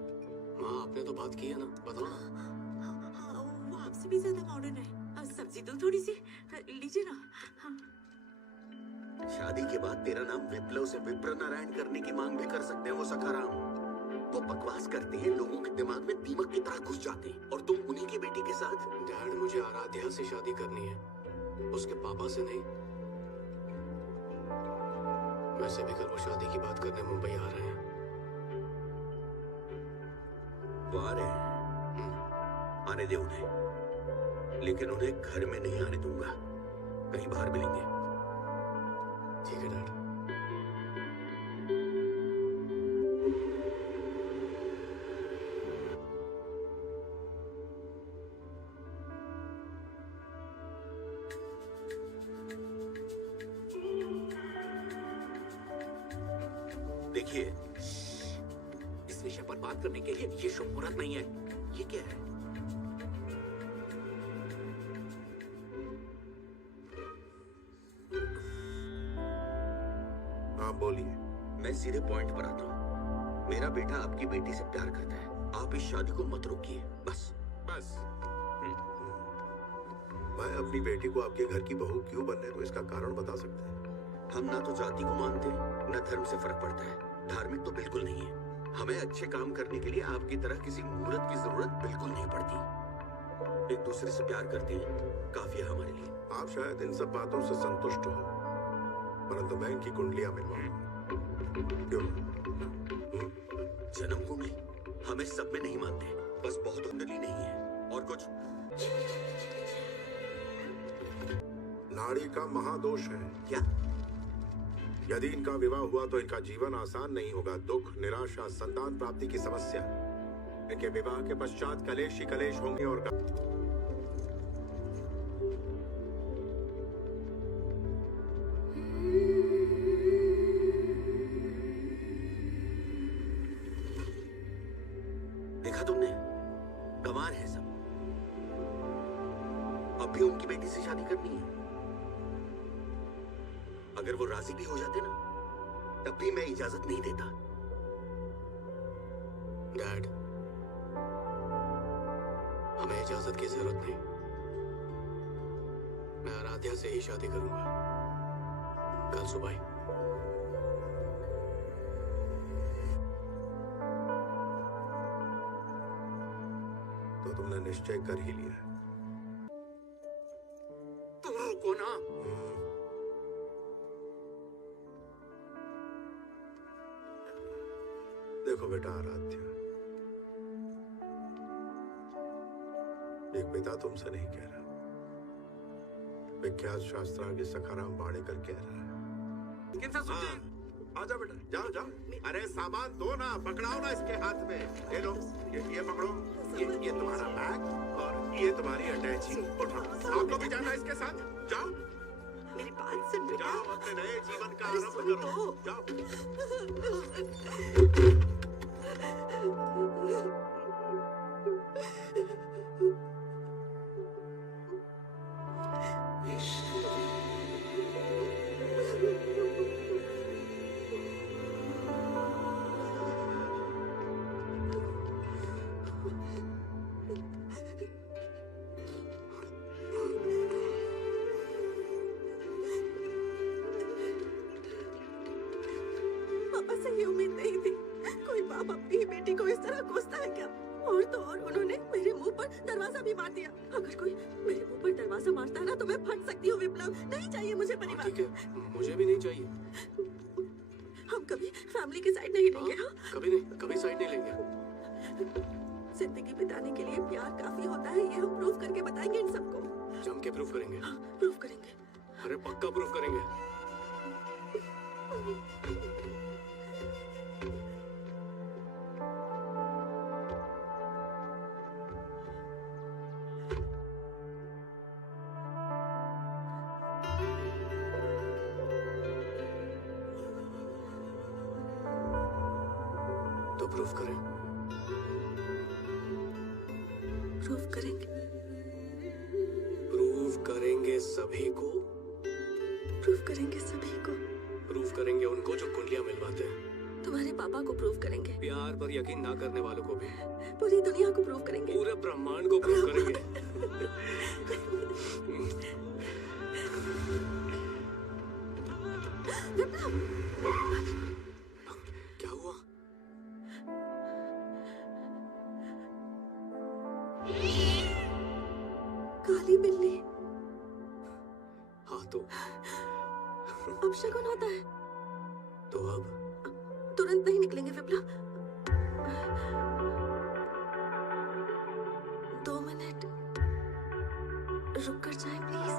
माँ आपने तो बात की है ना, बताओ ना। वो आपसे भी ज्यादा मॉडर्न है। सब्जी दो थोड़ी सी, लीजिए ना। हाँ। शादी के बाद तेरा नाम विप्लव से विप्र नारायण करने की मांग भी कर सकते हैं वो सखाराम। वो बकवास करते हैं, लोगों के दिमाग में दीमक की तरह घुस जाते हैं, और तुम उन्हीं की बेटी के साथ। डैड मुझे आराध्या से शादी करनी है, उसके पापा से नहीं। वैसे भी कल वो शादी की बात करने मुंबई आ रहे हैं। वो आ रहे हैं, आने दे उन्हें, लेकिन उन्हें घर में नहीं आने दूंगा, कहीं बाहर मिलेंगे। ठीक है डैड। देखिए, इस विषय पर बात करने के लिए ये शुभ मुहूर्त नहीं है। ये क्या है? हाँ बोलिए। मैं सीधे पॉइंट पर आता हूँ। मेरा बेटा आपकी बेटी से प्यार करता है। आप इस शादी को मत रोकिए, बस। बस मैं अपनी बेटी को आपके घर की बहू क्यों बनने को इसका कारण बता सकते हैं। हम ना तो जाति को मानते न धर्म से फर्क पड़ता है। धार्मिक तो बिल्कुल नहीं है। हमें अच्छे काम करने के लिए आपकी तरह किसी मुहूर्त की जरूरत बिल्कुल नहीं पड़ती। एक दूसरे से प्यार करते हैं, काफी है हमारे लिए। आप शायद इन सब बातों से संतुष्ट हो, परंतु मैं इनकी कुंडलियां मिलवाऊंगा। क्यों? जन्म कुंडली हमें सब में नहीं मानते, बस बहुत कुंडली नहीं है और कुछ। नाड़ी का महादोष है। क्या? यदि इनका विवाह हुआ तो इनका जीवन आसान नहीं होगा। दुख, निराशा, संतान प्राप्ति की समस्या। इनके विवाह के पश्चात कलेश ही कलेश होंगे और देखा तुमने, गंवार है सब। अब भी उनकी बेटी से शादी करनी है। अगर वो राजी भी हो जाते ना, तब भी मैं इजाजत नहीं देता। डैड, हमें इजाजत की जरूरत नहीं। मैं आराध्या से ही शादी करूंगा, कल सुबह ही। तो तुमने निश्चय कर ही लिया है। तुम रुको ना। देखो बेटा आराध्या, एक पिता तुमसे नहीं कह रहा, विख्यात शास्त्रार्थ सखाराम बाड़ेकर कह रहा है। किनसे सुनते? आजा बेटा, जाओ जाओ। अरे सामान दो ना, पकड़ाओ ना इसके हाथ में। ले लो, ये पकड़ो। ये तुम्हारा बैग और ये तुम्हारी अटैची। उठाओ, आपको भी जाना इसके साथ। जाओ मेरी बात सुन बेटा। जाओ, अपने नए जीवन का आरंभ करो। जाओ। पापा से ये उम्मीद नहीं थी। कोई बाप अपनी ही बेटी को इस तरह कोसता है क्या? और तो और उन्होंने मेरे मुंह पर दरवाजा भी मार दिया। अगर कोई मेरे मुंह पर दरवाजा मारता है ना तो मैं फट सकती हूँ विप्लव। नहीं चाहिए मुझे परिवार। ठीक है, मुझे भी नहीं चाहिए। हम कभी फैमिली की साइड नहीं लेंगे। हाँ? कभी नहीं, कभी साइड नहीं लेंगे। जिंदगी बिताने के लिए प्यार काफी होता है, ये हम प्रूव करके बताएंगे इन सबको। जम के प्रूफ करेंगे। हाँ, प्रूव करेंगे। अरे पक्का प्रूफ करेंगे। प्रूफ करें? प्रूव करेंगे, प्रूव करेंगे सभी को? प्रूव करेंगे सभी को। प्रूव करेंगे उनको जो कुंडलियां मिलवाते हैं? तुम्हारे पापा को प्रूव करेंगे, प्यार पर यकीन ना करने वालों को भी? पूरी दुनिया को प्रूव करेंगे, पूरे ब्रह्मांड को प्रूव करेंगे। क्या हुआ? काली बिल्ली। हाँ तो अब शगुन होता है। तो अब तुरंत नहीं निकलेंगे विप्लव। 2 मिनट रुक कर जाए प्लीज,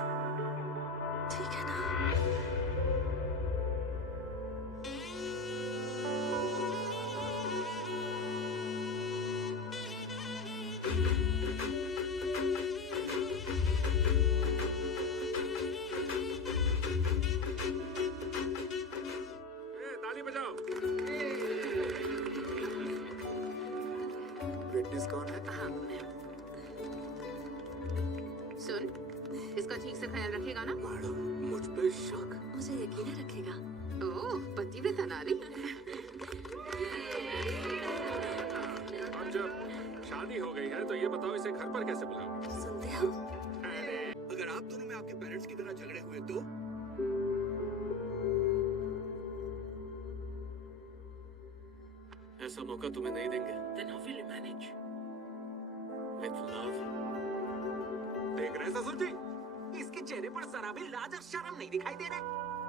ठीक है ना? ताली बजाओ। विटनेस कौन है? हाँ सुन, इसका ठीक से ख्याल रखेगा ना? मैडम मुझ पे शक? मुझे यकीन है रखेगा। ओह पतिव्रता नारी। अब जब शादी हो गई है तो ये बताओ इसे घर पर कैसे बुलाओगे? सुनते हो? अगर आप दोनों में आपके पेरेंट्स की तरह झगड़े हुए तो? ऐसा मौका तुम्हें नहीं देंगे। Then how will you manage? With love. देख रहे ससुर जी, इसके चेहरे पर जरा भी लाज और शर्म नहीं दिखाई दे रहा।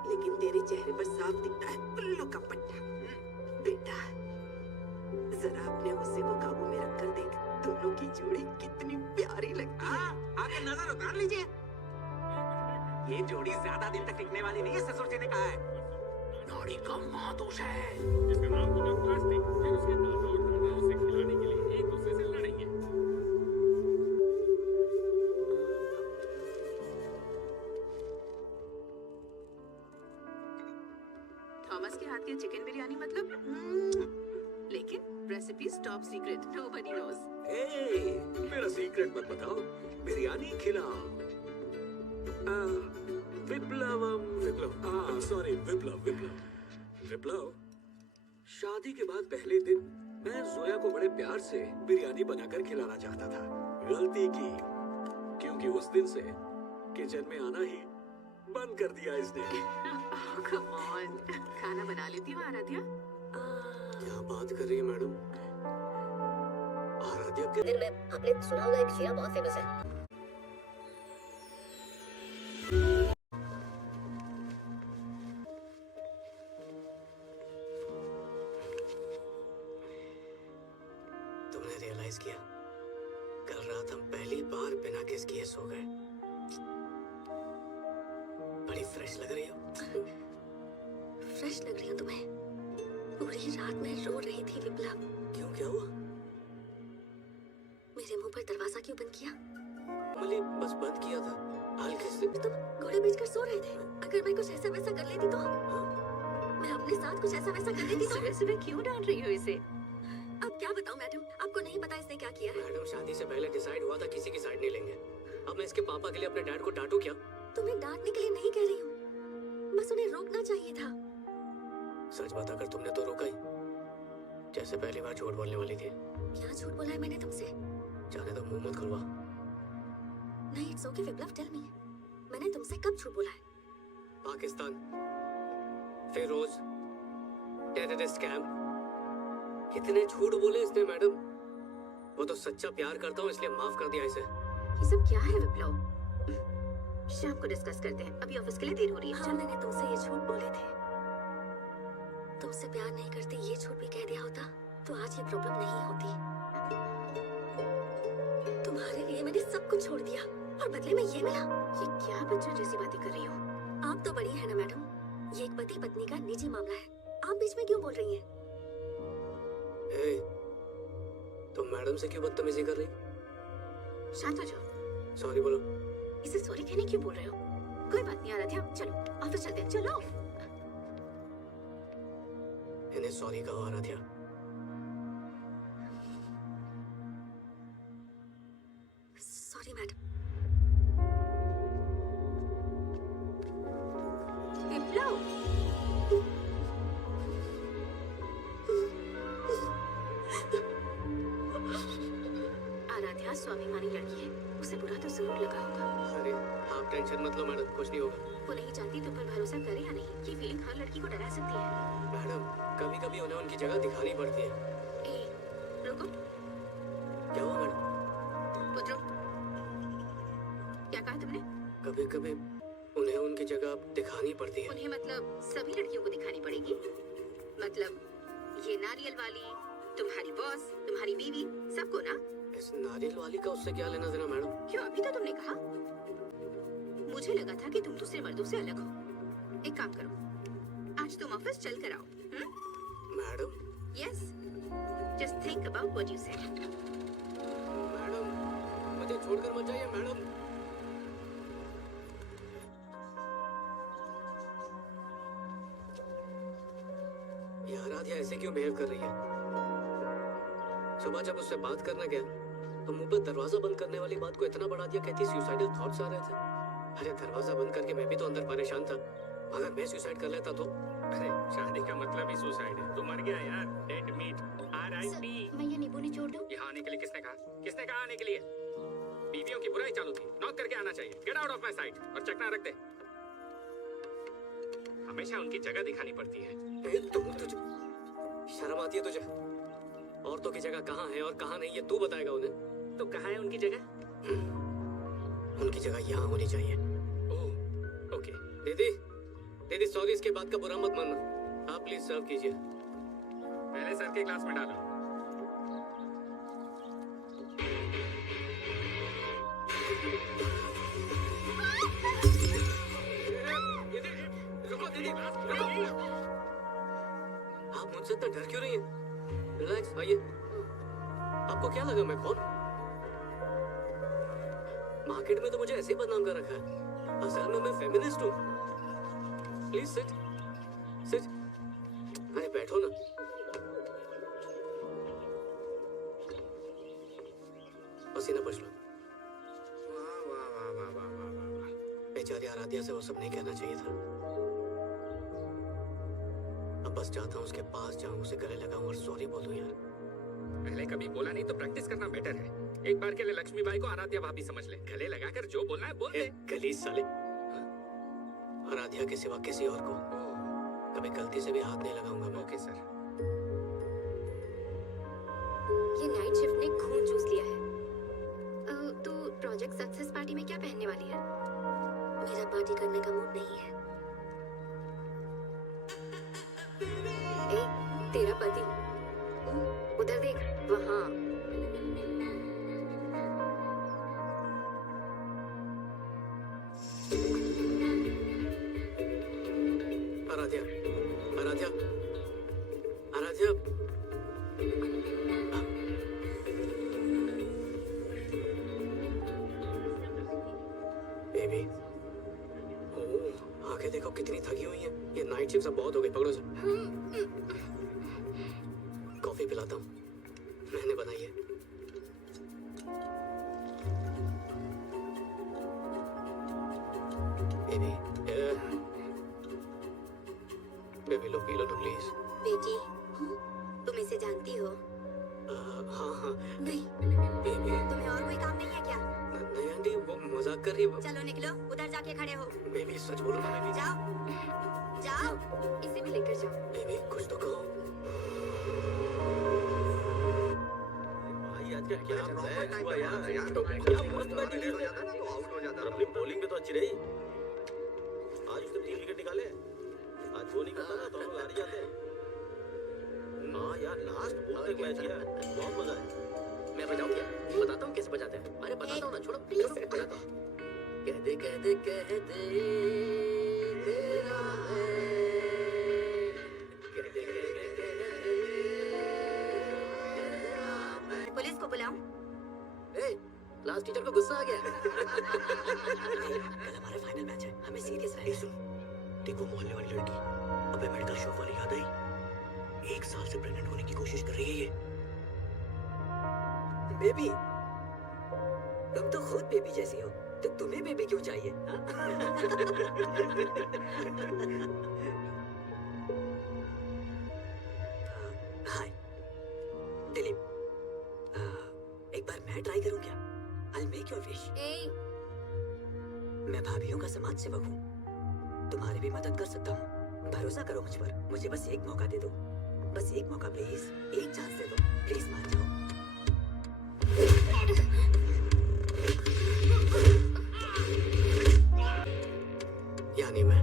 लेकिन तेरे चेहरे पर साफ दिखता है पिल्लू का पट्टा। बेटा जरा अपने गुस्से को काबू में रख कर देख, दोनों की जोड़ी कितनी प्यारी लगती है। आगे नजर उतार लीजिए। ये जोड़ी ज्यादा दिन तक टिकने वाली नहीं है, ससुर जी ने कहा है। नाड़ी का महादोष है। इसका नाम होगा प्लास्टिक। फिर उसके दादा और नाना उसे खिलाने के लिए एक दूसरे से लड़ेंगे। थॉमस के हाथ की चिकन बिरयानी मतलब लेकिन recipe top secret, nobody knows. मेरा सीक्रेट मत बताओ, बिरयानी खिलाओ। विप्लव, सॉरी विप्लव। शादी के बाद पहले दिन मैं जोया को बड़े प्यार से बिरयानी बनाकर खिलाना चाहता था। गलती की, क्योंकि उस दिन से किचन में आना ही बंद कर दिया इसने। कम ऑन, खाना बना लेती हो आराध्या? क्या बात कर रही है मैडम? आराध्या के दिन में आपने सुना होगा एक शीरा बहुत फेमस है। तुमने रियलाइज किया कल रात हम पहली बार बिना किस किए सो गए। बड़ी फ्रेश लग रही हो। फ्रेश लग रही हो तुम्हें? पूरी रात मैं रो रही थी विप्लव। क्यों, क्या हुआ? मेरे मुंह पर दरवाजा क्यों बंद किया? मली बस बंद किया था, हल्के से। तुम घोड़े बेचकर सो रहे थे। अगर मैं कुछ ऐसा वैसा कर लेती तो? मैं अपने साथ कुछ ऐसा वैसा कर लेती तो? सुबह सुबह क्यों डांट रही हो इसे? अब क्या बताऊं मैडम, आपको नहीं पता इसने क्या किया है? मैडम शादी से पहले डिसाइड हुआ था किसी की साइड नहीं लेंगे। अब मैं इसके पापा के लिए अपने डैड को डांटू क्या? तुम्हें डांटने के लिए नहीं कह रही हूँ, बस उन्हें रोकना चाहिए था। सच बताकर तुमने तो रोका ही, जैसे पहली बार झूठ बोलने वाली थी। क्या झूठ बोला है मैंने तुमसे? जाने तो मुंह मत खुलवा। नहीं, it's okay Viplav, tell me, मैंने तुमसे कब झूठ बोला है? पाकिस्तान, फिरोज, टेररिस्ट कैंप, कितने झूठ बोले इसने मैडम। वो तो सच्चा प्यार करता हूँ इसलिए माफ कर दिया इसे। ये सब क्या है विप्लव? शाम को डिस्कस करते हैं, अभी ऑफिस के लिए देर हो रही है। हाँ, मैंने तुमसे ये झूठ बोले थे। तुमसे प्यार नहीं करते ये झूठ भी कह दिया होता तो आज ये प्रॉब्लम नहीं होती। तुम्हारे लिए मैंने सब कुछ छोड़ दिया और बदले में ये मिला। ये क्या बच्चों जैसी बातें कर रही हो? आप तो बड़ी है ना मैडम, ये एक पति पत्नी का निजी मामला है, आप बीच में क्यों बोल रही हैं? तुम मैडम से क्यों बदतमीजी कर रही? शांत हो जाओ। सॉरी बोलो। इसे सॉरी कहने क्यों बोल रहे हो? कोई बात नहीं आराध्या, चलो ऑफिस चलते हैं। चलो। इन्हें सॉरी कहो आराध्या, क्या स्वाभिमानी लड़की है, उसे बुरा तो जरूर लगा होगा। अरे आप टेंशन मत लो मैडम, कुछ नहीं होगा। वो नहीं जानती तुम पर भरोसा करे या नहीं, ये फीलिंग हर लड़की को डरा सकती है। मैडम कभी कभी उन्हें उनकी जगह दिखानी पड़ती है। ए, रुको, क्या हुआ मैडम? उतरो। क्या कहा तुमने? कभी कभी उन्हें उनकी जगह दिखानी पड़ती है। उन्हें मतलब सभी लड़कियों को दिखानी पड़ेगी? मतलब ये नारियल वाली, तुम्हारी बॉस, तुम्हारी बीवी, सबको ना? इस नारियल वाली का उससे क्या लेना देना मैडम? क्यों, अभी तो तुमने कहा। मुझे लगा था कि तुम दूसरे मर्दों से अलग हो। एक काम करो, आज तुम ऑफिस चल कर आओ। Madam? Yes, just think about what you said. Madam मुझे छोड़कर मत जाइए मैडम। यार आध्या ऐसे क्यों बिहेव कर रही है? सुबह जब उससे बात करने गया तो मुंह पर दरवाजा बंद करने वाली बात को इतना बढ़ा दिया, कहती सुसाइडल थॉट्स आ रहे थे। अरे दरवाजा बंद करके मैं भी तो अंदर परेशान था, अगर मैं सुसाइड कर लेता तो? अरे शादी का मतलब ही सुसाइड है। तू मर गया यार, डेड मीट, RIP। मैं ये नींबू निचोड़ दूं? यहाँ आने के लिए किसने कहा? किसने कहा आने के लिए? बीवियों की बुराई चालू थी, नॉक करके आना चाहिए। Get out of my site और चकना रख दे। हमेशा उनकी जगह दिखानी पड़ती है। तुझे शर्म आती है तुझे? औरतों की जगह कहाँ है और कहाँ नहीं, ये तू बताएगा उन्हें। तो कहाँ है उनकी जगह? उनकी जगह यहाँ होनी चाहिए। Oh okay. दीदी सॉरी, इसके बाद का बुरा मत मानना। आप प्लीज सर्व कीजिए। पहले सर के ग्लास में डालो। रुको दीदी, रुको। आप मुझसे इतना डर क्यों रही हैं? रिलैक्स, आइए। आपको क्या लगा मैं कौन? मार्केट में तो मुझे ऐसे ही बदनाम कर रखा है, असल में मैं फेमिनिस्ट हूँ। Please sit sit. अरे बैठो ना। पसीना पोंछ लो। वाह वाह वाह वाह वाह वाह वाह वाह। बेचारी आराध्या से वो सब नहीं कहना चाहिए था। अब बस चाहता हूँ उसके पास जाऊँ, उसे गले लगाऊं और सॉरी बोलूं यार। पहले कभी बोला नहीं तो प्रैक्टिस करना बेटर है। एक बार के लिए लक्ष्मीबाई को आराध्या भाभी समझ ले, गले लगाकर जो बोलना है बोल दे। गली साले, आराध्या के सिवा किसी और को कभी गलती से भी हाथ नहीं लगाऊंगा मैं। Okay sir. ये नाइट शिफ्ट ने खून चूस लिया है। तो प्रोजेक्ट सक्सेस पार्टी में क्या पहनने वाली है? मेरा पार्टी करने का मूड नहीं है। ए, तेरा पति उधर देख, वहाँ। आराध्या, आराध्या, आराध्या। बेबी, ओह, आंखें देखो कितनी थकी हुई हैं। ये नाइट शिफ्ट सब बहुत हो गई, पकड़ो से। कॉफी पिलाता हूँ, मैंने बनाई है। बेबी, बेबी लो, पी लो ना प्लीज। बेटी, तुम इसे जानती हो? हाँ हाँ। नहीं। बेबी, तुम्हें और कोई काम नहीं है क्या? नहीं आंटी, वो मजाक कर रही है। चलो निकलो, उधर जाके खड़े हो। बेबी सच बोलो ना बेबी। जाओ जाओ, इसे भी लेकर जाओ। बेबी कुछ तो कहो। क्या प्रॉपर हुआ यार तो क्या मस्त बैटिंग हो जाता ना तो आउट हो जाता। अपनी बॉलिंग भी तो अच्छी रही। आज उसने 3 विकेट निकाले। आज वो नहीं करता ना तो हम हार ही जाते। हाँ यार, लास्ट बॉल तक मैच किया, बहुत मजा आया। मैं बजाऊं क्या? बताता हूँ कैसे बजाते हैं। अरे बताता हूँ ना, छोड़ो बताता हूँ। कह दे तेरा है, कह दे पुलिस को बुलाऊं? क्लास टीचर को गुस्सा आ गया। कल हमारा फाइनल मैच है, हमें सीरियस रहना है। सुन, देखो मोहल्ले वाली लड़की, अबे मेडिकल शॉप वाली याद आई? 1 साल से प्रेग्नेंट होने की कोशिश कर रही है ये। बेबी, तुम तो खुद बेबी जैसी हो, तो तुम्हें बेबी क्यों चाहिए? हाय दिलीप, एक बार मैं ट्राई करूं क्या? I'll make your wish. मैं भाभीियों का समाज सेवक हूँ, तुम्हारी भी मदद कर सकता हूँ। भरोसा करो मुझ पर, मुझे बस एक मौका दे दो, बस एक मौका प्लीज, एक चांस दे दो, प्लीज मान जाओ। यानी मैं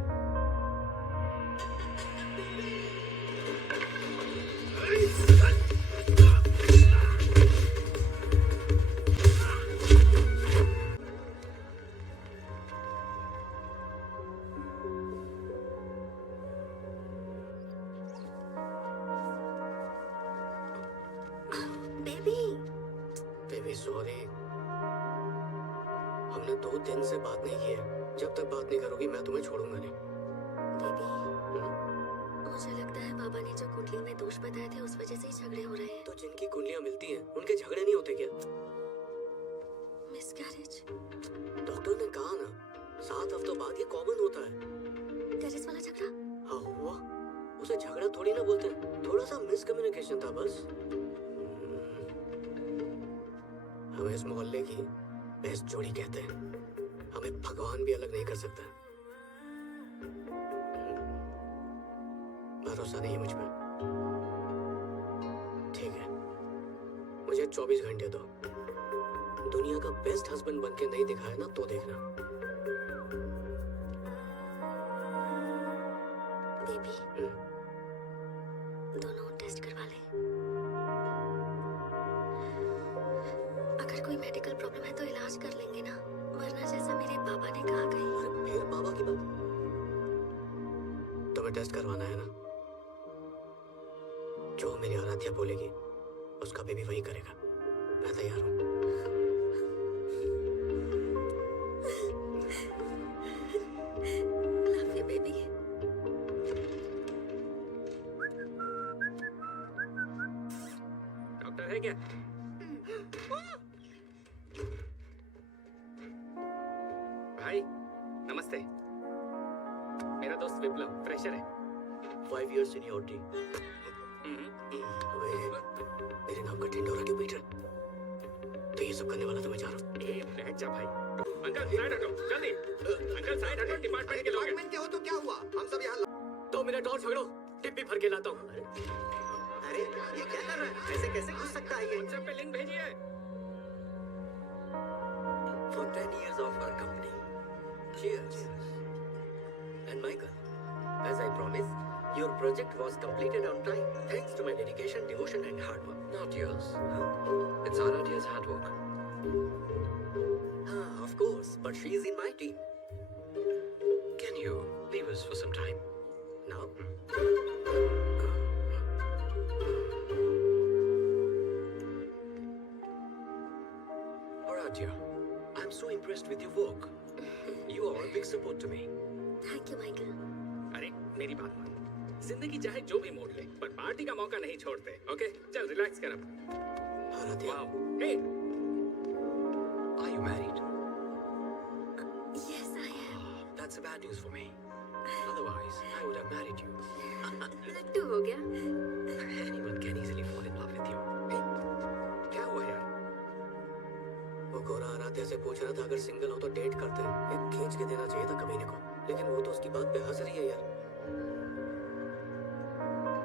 बेबी सॉरी, हमने 2 दिन से बात नहीं की है। जब तक बात नहीं करोगी मैं तुम्हें छोड़ूंगा नहीं। बेबी, मुझे लगता है बाबा ने जो कुंडली में दोष बताए थे उस वजह से ही झगड़े हो रहे हैं। तो जिनकी कुंडलियां मिलती हैं उनके झगड़े नहीं होते क्या? मिसकैरेज। डॉक्टर ने कहा ना 7 हफ्तों बाद ये कॉमन होता है। टेरेस वाला झगड़ा? हाँ हुआ, उसे झगड़ा थोड़ी ना बोलते, थोड़ा सा मिसकम्युनिकेशन था बस। हमें इस मोहल्ले की बेस्ट जोड़ी कहते हैं, हमें भगवान भी अलग नहीं कर सकता। भरोसा नहीं है मुझ पर? ठीक है, मुझे 24 घंटे दो। दुनिया का बेस्ट हस्बैंड बनके नहीं दिखाया ना तो देखना। बेबी, दोनों टेस्ट करवा लें। अगर कोई मेडिकल प्रॉब्लम है तो इलाज कर लेंगे ना, वरना जैसा मेरे पापा ने कहा कहीं। अरे फिर बाबा की बात? तुम्हें टेस्ट करवाना है ना? जो मेरी आराध्या बोलेगी उसका बेबी वही करेगा। मैं तैयार हूँ। Love you baby. डॉक्टर है क्या? भाई नमस्ते, मेरा दोस्त विप्लव फ्रेशर है। 5 years seniority। अबे मेरे नाम का ढिंढोरा क्यों बैठ रहा? तो ये सब करने वाला तो मैं जा रहा हूँ। ए बैठ जा भाई। अंकल साइड हटो जल्दी। अंकल साइड हटो, डिपार्टमेंट के लोग हैं। डिपार्टमेंट के हो तो क्या हुआ? हम सब यहाँ 2 मिनट और झगड़ो, टिप्पी भर के लाता हूँ। अरे ये क्या कर रहा है? ऐसे कैसे घुस सकता है ये? व्हाट्सएप पे लिंक भेजिए। For 10 years of our company. Cheers. And Michael, as I promised, your project was completed on time thanks to my dedication, devotion and hard work. Not yours. It's Aradhya's hard work. Of course, but she is in my team. Can you leave us for some time? Now? Aradhya, I'm so impressed with your work. You are a big support to me. Thank you Michael. अरे मेरी बात मान, जिंदगी चाहे जो भी मोड़ ले पर पार्टी का मौका नहीं छोड़ते। ओके चल रिलैक्स कर अब। Aradhya, wow, hey are you married? Yes I am. That's bad news for me. Otherwise, I would have married you. लट्टू हो गया। Anyone can easily fall in love with you. हे, क्या हुआ यार? वो गोरा आराध्या से पूछ रहा था अगर सिंगल हो तो डेट करते हैं। एक खींच के देना चाहिए था कमीने को, लेकिन वो तो उसकी बात पे हंस रही है यार।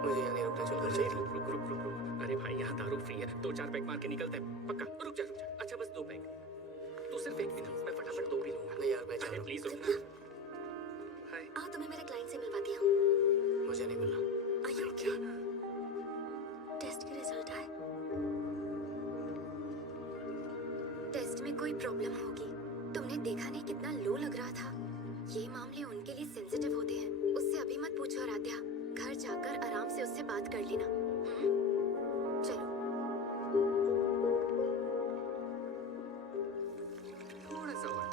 मुझे यहाँ नहीं रुकना, चल घर अरे चलते। रुक। अरे भाई यहाँ दारू फ्री है, 2-4 पैक मार के निकलते हैं पक्का। रुक जा। अच्छा बस 2 पैक, तू सिर्फ एक पीना, मैं फटाफट 2 पी लूंगा। नहीं यार मैं जा अरे रहा हूँ। प्लीज रुकना। हाय, आओ तुम्हें मेरे क्लाइंट से मिलवाती हूँ। मुझे नहीं मिलना। Are you okay? टेस्ट के रिजल्ट आए। टेस्ट में कोई प्रॉब्लम होगी। तुमने देखा नहीं कितना लो लग रहा था। ये मामले उनके लिए सेंसिटिव होते हैं। उससे अभी मत पूछो आराध्या, घर जाकर आराम से उससे बात कर लेना। चलो। थोड़ा सा और।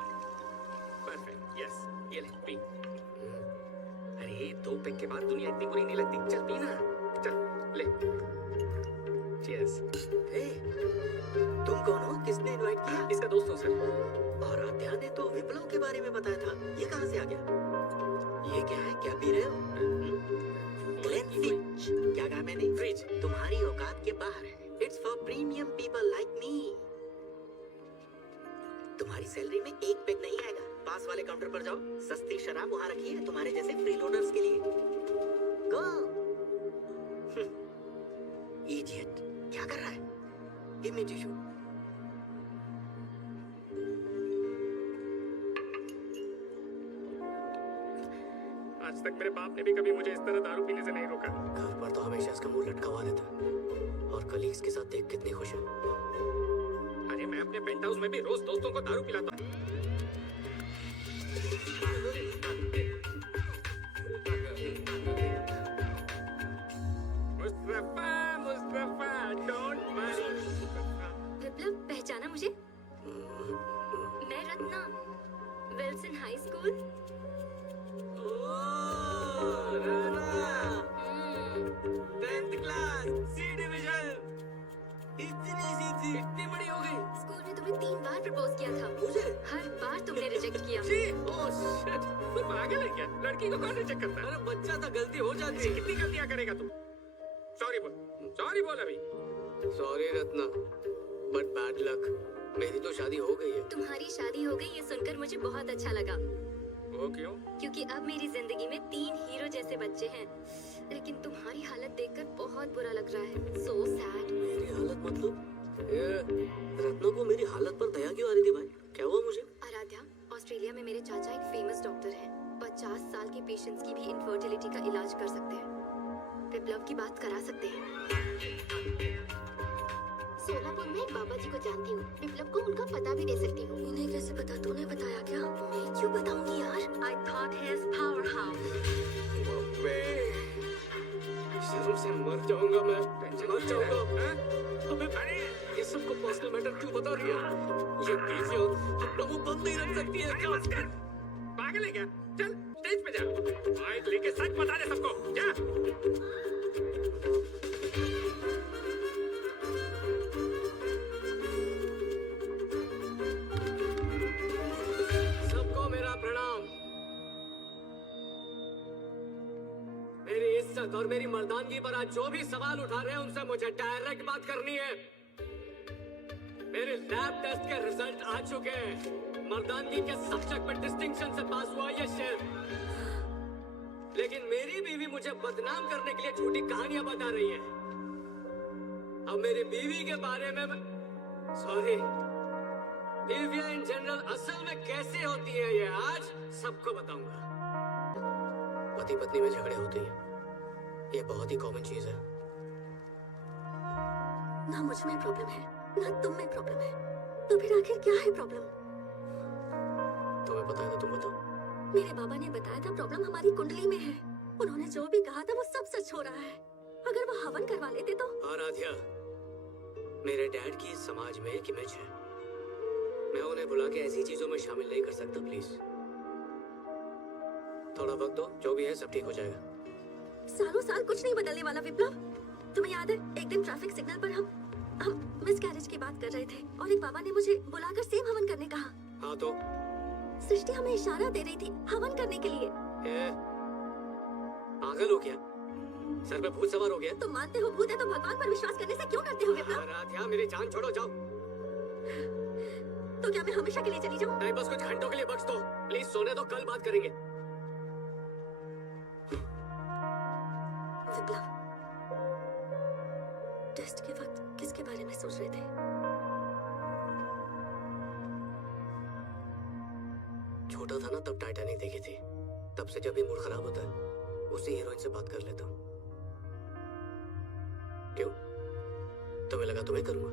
परफेक्ट, यस, ये ले पी। अरे 2 पैक के बाद दुनिया इतनी बुरी नहीं लगती। चल पीना, चल ले। चीयर्स। हे, तुम कौन हो? किसने इनवाइट किया? इसका दोस्त हूँ सर। आराध्या ने तो विप्लव के बारे में बताया था। ये कहाँ से आ गया? ये क्या है? क्या पी रहे हो? ग्लेनफिच। क्या कहा मैंने? फ्रिज। तुम्हारी औकात के बाहर है। It's for premium people like me. तुम्हारी सैलरी में एक पेग नहीं आएगा। पास वाले काउंटर पर जाओ, सस्ती शराब वहाँ रखी है तुम्हारे जैसे फ्री लोडर्स के लिए। गो। इडियट, क्या कर रहा है? Give me tissue. आज तक मेरे बाप ने भी कभी मुझे इस तरह दारू पीने से नहीं रोका। घर पर तो हमेशा इसका मुंह लटका हुआ रहता है और कलीग्स के साथ देख कितनी खुश है। अरे मैं अपने पेंट हाउस में भी रोज दोस्तों को दारू पिलाता हूँ। Mustafa, Mustafa, don't worry, Mustafa. विप्लव, पहचाना मुझे? मैं रत्ना, विल्सन हाई स्कूल। इतनी बड़ी हो गई। स्कूल में तुम्हें 3 बार प्रपोज किया था। मुझे? हर बार तुमने रिजेक्ट किया। Oh shit. तू पागल है क्या? लड़की को कौन रिजेक्ट करता है? अरे बच्चा था, गलती हो जाती ऐसी है। कितनी गलतियां करेगा तू? सॉरी बोल, सॉरी बोल अभी। Sorry Ratna, but bad luck, मेरी तो शादी हो गई है। तुम्हारी शादी हो गई ये सुनकर मुझे बहुत अच्छा लगा, वो क्यों? क्योंकि अब मेरी जिंदगी में 3 हीरो जैसे बच्चे हैं। लेकिन तुम्हारी हालत देखकर बहुत बुरा लग रहा है। So sad. मेरी हालत मतलब? रत्ना को मेरी हालत पर दया क्यों आ रही थी भाई? क्या हुआ मुझे? आराध्या, ऑस्ट्रेलिया में मेरे चाचा एक फेमस डॉक्टर हैं। 50 साल के पेशेंट्स की भी इनफर्टिलिटी का इलाज कर सकते हैं। विप्लव की बात करा सकते हैं। सोलापुर में एक बाबा जी को जानती हूँ। विप्लव को उनका पता भी दे सकती हूँ। इन्हें कैसे पता? तूने बताया क्या? मैं क्यों बताऊंगी यार? I thought he is powerhouse. शर्म से मर जाऊंगा मैं, मर जाऊंगा। हाँ? अबे अरे ये सबको पर्सनल मैटर क्यों बता रही है? ये बीवियां अपना मुंह बंद नहीं रख सकती है क्या? पागल है क्या? चल स्टेज पे जा, माइक लेके सच बता दे सबको। जा। सबको मेरा प्रणाम। मेरी इज्जत और मेरी मर्दानगी पर आज जो भी सवाल उठा रहे हैं उनसे मुझे डायरेक्ट बात करनी है। मेरे लैब टेस्ट के रिजल्ट आ चुके हैं। मर्दानगी के सब्जेक्ट में डिस्टिंक्शन से पास हुआ ये शेर। लेकिन मेरी बीवी मुझे बदनाम करने के लिए झूठी कहानियां बता रही है। अब मेरी बीवी के बारे में सॉरी, बीवियां इन जनरल असल में कैसे होती है ये आज सबको बताऊंगा। पति पत्नी में झगड़े होते हैं, ये बहुत ही कॉमन चीज है। ना मुझ में प्रॉब्लम है, ना तुम में प्रॉब्लम है, तो फिर आखिर क्या है प्रॉब्लम? तुम्हें पता है तो तुम बताओ। मेरे बाबा ने बताया था प्रॉब्लम हमारी कुंडली में है। उन्होंने जो भी कहा था वो सब सच हो रहा है। अगर वो हवन करवा लेते तो। आराध्या, मेरे डैड की इस समाज में एक इमेज है। मैं उन्हें बुला के ऐसी चीजों में शामिल नहीं कर सकता। प्लीज थोड़ा वक्त दो, जो भी है सब ठीक हो जाएगा। सालों साल कुछ नहीं बदलने वाला विप्लव। तुम्हें याद है एक दिन ट्रैफिक सिग्नल पर हम मिसकैरेज की बात कर रहे थे और एक बाबा ने मुझे बुलाकर सेम हवन करने कहा। हाँ तो सृष्टि हमें इशारा दे रही थी हवन करने के लिए। पागल हो क्या? सर पे भूत सवार हो गया? तुम मानते हो भूत है तो भगवान पर विश्वास करने से क्यों डरते हो विप्लव? आराध्या, मेरी जान छोड़ो, जाओ। तो क्या मैं हमेशा के लिए चली जाऊं? नहीं, बस कुछ घंटों के लिए बख्श दो प्लीज। सोने दो, कल बात करेंगे। विप्लव, टेस्ट के वक्त किसके बारे में सोच रहे थे? छोटा था ना तब टाइटैनिक देखी थी। तब से जब भी मूड खराब होता है उसी हीरोइन से बात कर लेता हूँ। क्यों? तुम्हें लगा तुम्हें करूंगा?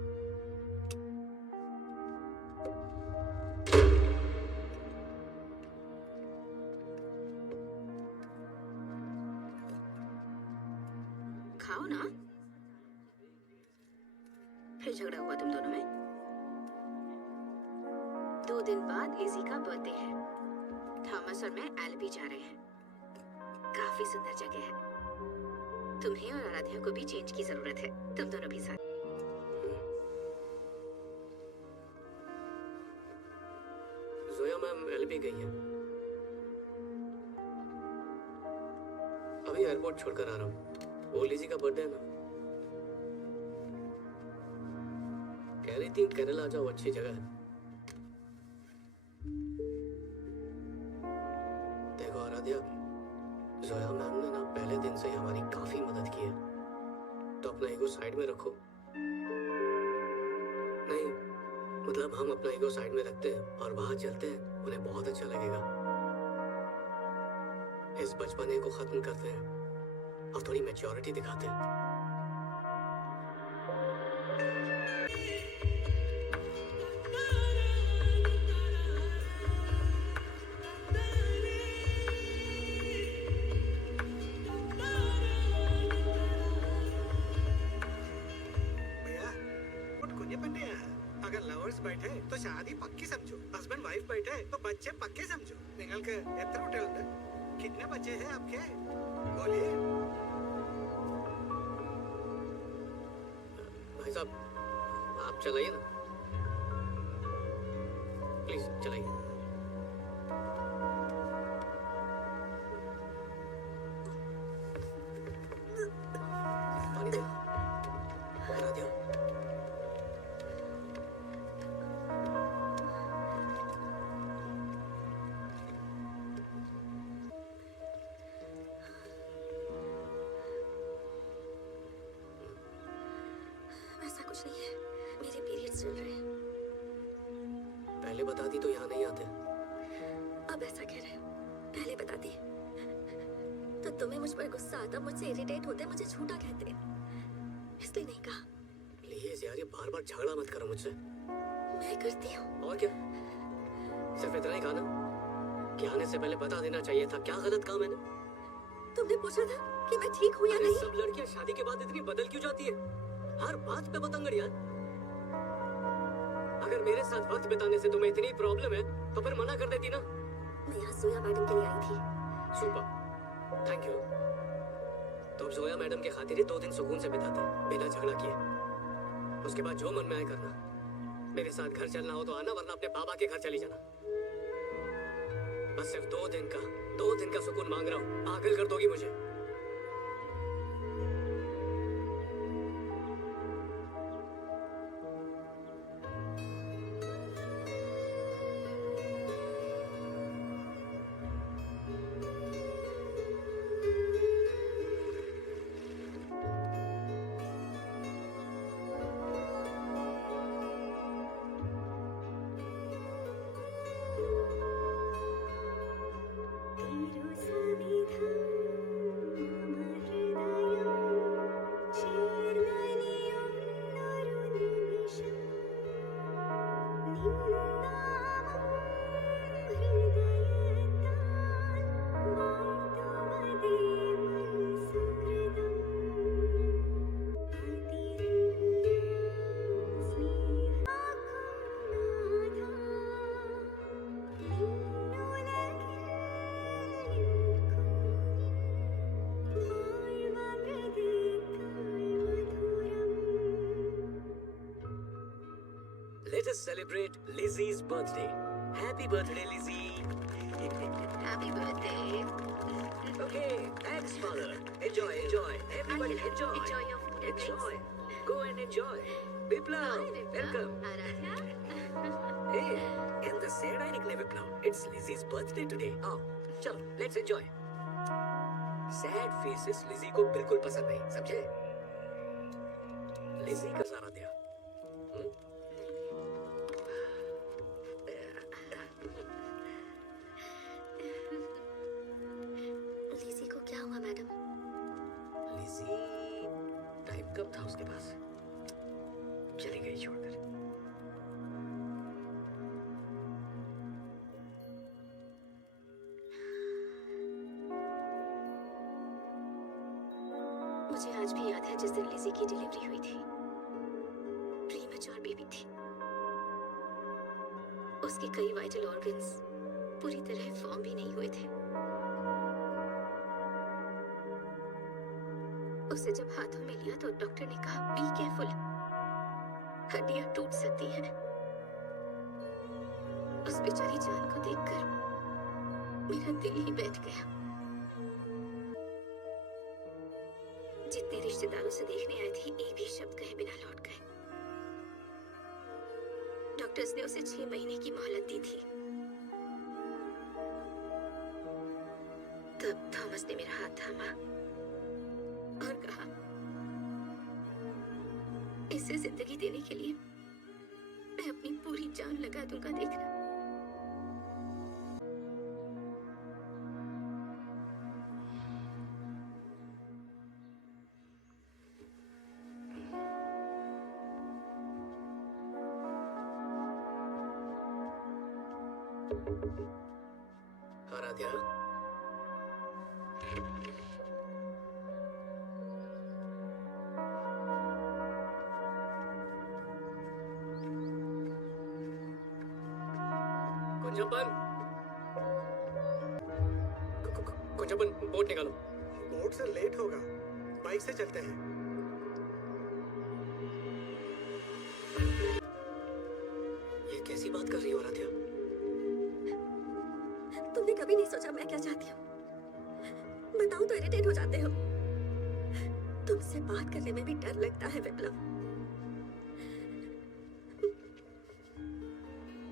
खाओ ना। फिर झगड़ा हुआ तुम दोनों में? 2 दिन बाद लिजी का बर्थडे है। थॉमस और मैं एल्बी जा रहे हैं। काफी सुंदर जगह है। तुम्हें और आराध्या को भी चेंज की जरूरत है। तुम दोनों भी साथ। जोया मैम एलबी गई है। अभी एयरपोर्ट छोड़कर आ रहा हूँ। वो लिजी का बर्थडे है ना। कह रही थी केरला आ जाओ, अच्छी जगह है। दिन से हमारी काफी मदद की है, तो अपना ईगो साइड में रखो। नहीं मतलब हम अपना ईगो साइड में रखते हैं और वहां चलते हैं, उन्हें बहुत अच्छा लगेगा। इस बचपने को खत्म करते हैं और थोड़ी मैच्योरिटी दिखाते हैं। भैया कुछ कुछ बनने हैं। अगर लवर्स बैठे तो शादी पक्की समझो, हस्बैंड वाइफ बैठे तो बच्चे पक्के समझो। നിങ്ങൾക്ക് എത്ര കുട്ടികളുണ്ട്? कितने बच्चे हैं आपके? बोलिए। भाई साहब आप चलाइए ना, प्लीज चलाइए। पानी दो, बना दियो। ऐसा कुछ नहीं है, मेरे पीरियड्स चल रहे हैं। पहले बता दी तो यहाँ नहीं आते। अब ऐसा कह रहे हो, पहले बता दी तो तुम्हें मुझ पर गुस्सा आता, मुझसे इरिटेट होते, मुझे झूठा कहते, इसलिए नहीं कहा। प्लीज यार, ये बार बार झगड़ा मत करो मुझसे। मैं करती हूँ। और क्या, सिर्फ इतना ही कहा ना कि आने से पहले बता देना चाहिए था। क्या गलत कहा मैंने? तुमने पूछा था कि मैं ठीक हूँ या अरे नहीं। सब लड़कियां शादी के बाद इतनी बदल क्यों जाती है? हर बात पे बतंगड़ यार। अगर मेरे साथ वक्त बिताने से तुम्हें इतनी प्रॉब्लम है तो फिर मना कर देती ना। मैं यहाँ जोया मैडम के लिए आई थी। Super, thank you. तो अब जोया मैडम के खातिर ही 2 दिन सुकून से बिताते, बिना झगड़ा किए। उसके बाद जो मन में आए करना। मेरे साथ घर चलना हो तो आना, वरना अपने बाबा के घर चली जाना। बस सिर्फ 2 दिन का सुकून मांग रहा हूँ। पागल कर दोगी मुझे। Let us celebrate Lizzie's birthday. Happy birthday, Lizzie. Happy birthday. Okay, thanks, mother. Enjoy. Everybody enjoy. Enjoy your food and Enjoy. drinks. Go and enjoy. Biplav, Hi, Vipra. welcome. Aradhya. Hey, in the said I nickname Biplav. It's Lizzie's birthday today. Oh, chalo, let's enjoy. Sad faces Lizzie को बिल्कुल पसंद नहीं, समझे? Lizzie का सारा दिया। Lizzie को क्या हुआ मैडम? लिज़ी टाइम कम था उसके पास, चली गई छोड़कर। मुझे आज भी याद है जिस दिन लिज़ी की डिलीवरी हुई थी। प्रीमैच्योर बेबी थी। उसके कई वाइटल ऑर्गन्स पूरी तरह फॉर्म भी नहीं हुए थे। उसे जब हाथों में लिया तो डॉक्टर ने कहा बी केयरफुल, हड्डियां टूट सकती हैं। उस बेचारी जान को देखकर मेरा दिल ही बैठ गया। जितने रिश्तेदारों से देखने आए थे एक भी शब्द कहे बिना लौट गए। डॉक्टर्स ने उसे 6 महीने की मोहलत दी थी। तब थॉमस ने मेरा हाथ थामा इसे जिंदगी देने के लिए मैं अपनी पूरी जान लगा दूंगा, देखना। आराध्या, कुंजपन, कुंजपन, बोट निकालो। बोट से लेट होगा, बाइक से चलते हैं। ये कैसी बात कर रही हो आराध्या? तुमने कभी नहीं सोचा मैं क्या चाहती हूँ? बताओ तो इरिटेट हो जाते हो। तुमसे बात करने में भी डर लगता है विप्लव।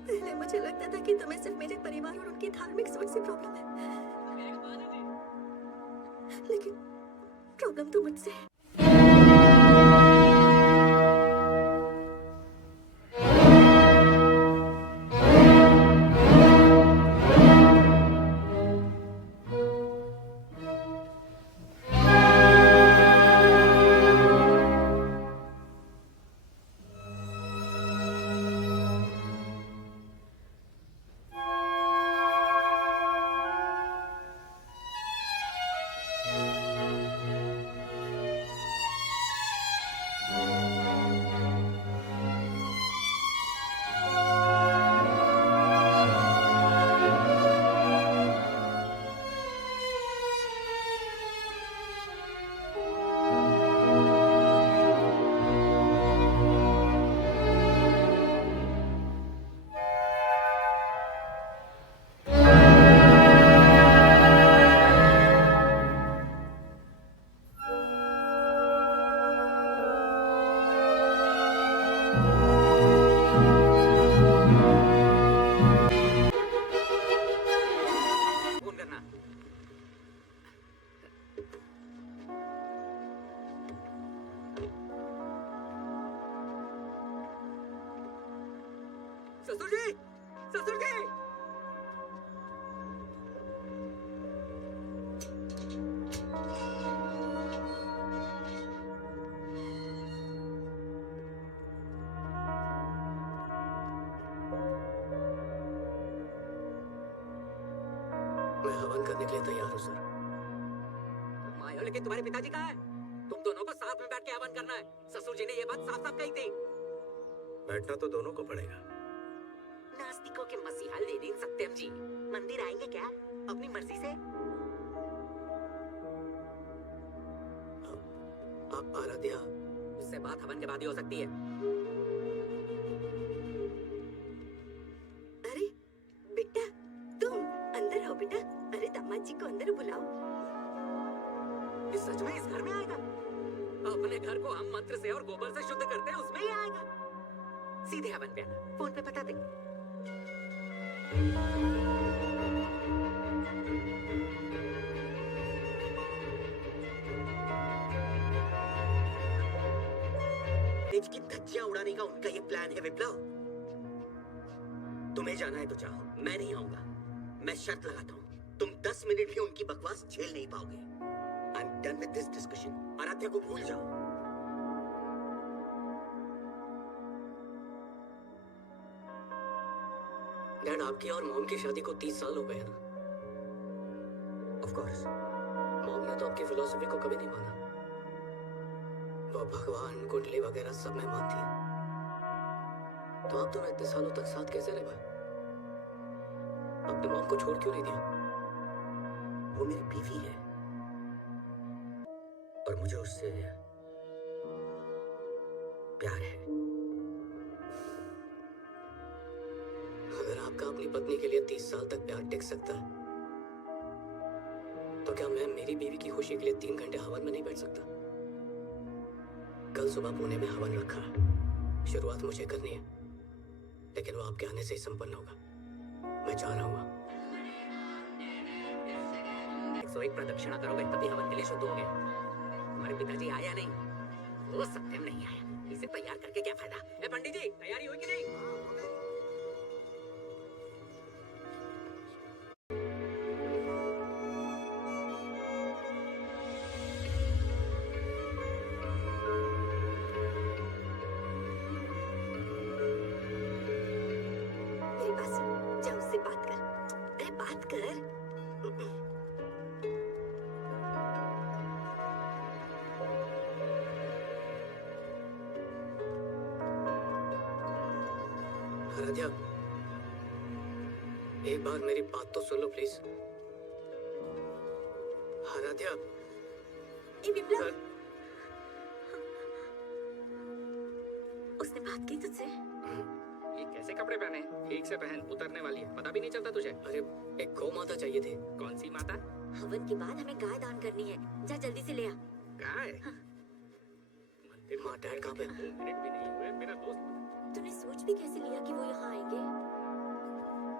पहले मुझे लगता था कि तुम्हें सिर्फ मेरे परिवार और उनकी धार्मिक सोच से प्रॉब्लम है, लेकिन प्रॉब्लम तो मुझसे है। ससुर जी, ससुर जी! मैं हवन करने के लिए तैयार हूँ, सर। तुम आए हो, लेकिन तुम्हारे पिताजी कहाँ हैं? तुम दोनों को साथ में बैठ के हवन करना है। ससुर जी ने ये बात साफ साफ कही थी। बैठना तो दोनों को पड़ेगा। नास्तिकों के मसीहा लेनिन सत्यम जी मंदिर आएंगे क्या अपनी मर्जी से? आराध्या, उससे बात हवन के बाद ही हो सकती है। अरे बेटा, तुम अंदर आओ बेटा। अरे दामाद जी को अंदर बुलाओ। ये सच में इस घर में आएगा? अपने घर को हम मंत्र से और गोबर से शुद्ध करते हैं, उसमें ही आएगा। सीधे हवन पे आना, फोन पे बता देंगे। देश की धज्जियां उड़ाने का उनका ये प्लान है विप्लव। तुम्हें जाना है तो जाओ, मैं नहीं आऊंगा। मैं शर्त लगाता हूँ, तुम 10 मिनट भी उनकी बकवास झेल नहीं पाओगे। I am done with this discussion. Aradhya को भूल जाओ। डैड, आपकी और मॉम की शादी को 30 साल हो गए हैं ना? Of course. मॉम ने तो आपकी फिलॉसफी को कभी नहीं माना। वो भगवान, कुंडली वगैरह सब में मानती है। तो आप दोनों इतने सालों तक साथ कैसे रह पाए? आपने मॉम को छोड़ क्यों नहीं दिया? वो मेरी बीवी है और मुझे उससे प्यार है। अगर आपका अपनी पत्नी के लिए 30 साल तक प्यार टिक सकता है, तो क्या मैं मेरी बीवी की खुशी के लिए 3 घंटे हवन में नहीं बैठ सकता? कल सुबह पुणे में हवन रखा है। शुरुआत मुझे करनी है, लेकिन वो आपके आने से ही संपन्न होगा। मैं जा रहा हूँ। 101 प्रदक्षिणा करोगे तभी हवन के लिए शुद्ध होगे। तुम्हारे पिताजी आया नहीं, वो सत्यम नहीं आया, इसे फिर तैयार करके क्या फायदा? ए पंडित जी, तैयारी हुई कि नहीं? मेरी बात सुन, जा उससे बात कर। अरे बात कर। आराध्या, एक बार मेरी बात तो सुन लो प्लीज। आराध्या, ए विप्लव, उसने बात की तुझसे? ये कैसे कपड़े पहने? ठीक से पहन, उतरने वाली है, पता भी नहीं चलता तुझे। अरे एक गौ माता चाहिए थी। कौन सी माता? हवन के बाद हमें गाय दान करनी है, जा जल्दी से ले आ। गाय? मंदिर माँ डैड कहाँ पे? 2 मिनट भी नहीं हुए, मेरा दोस्त। तूने सोच भी कैसे लिया कि वो यहाँ आएंगे?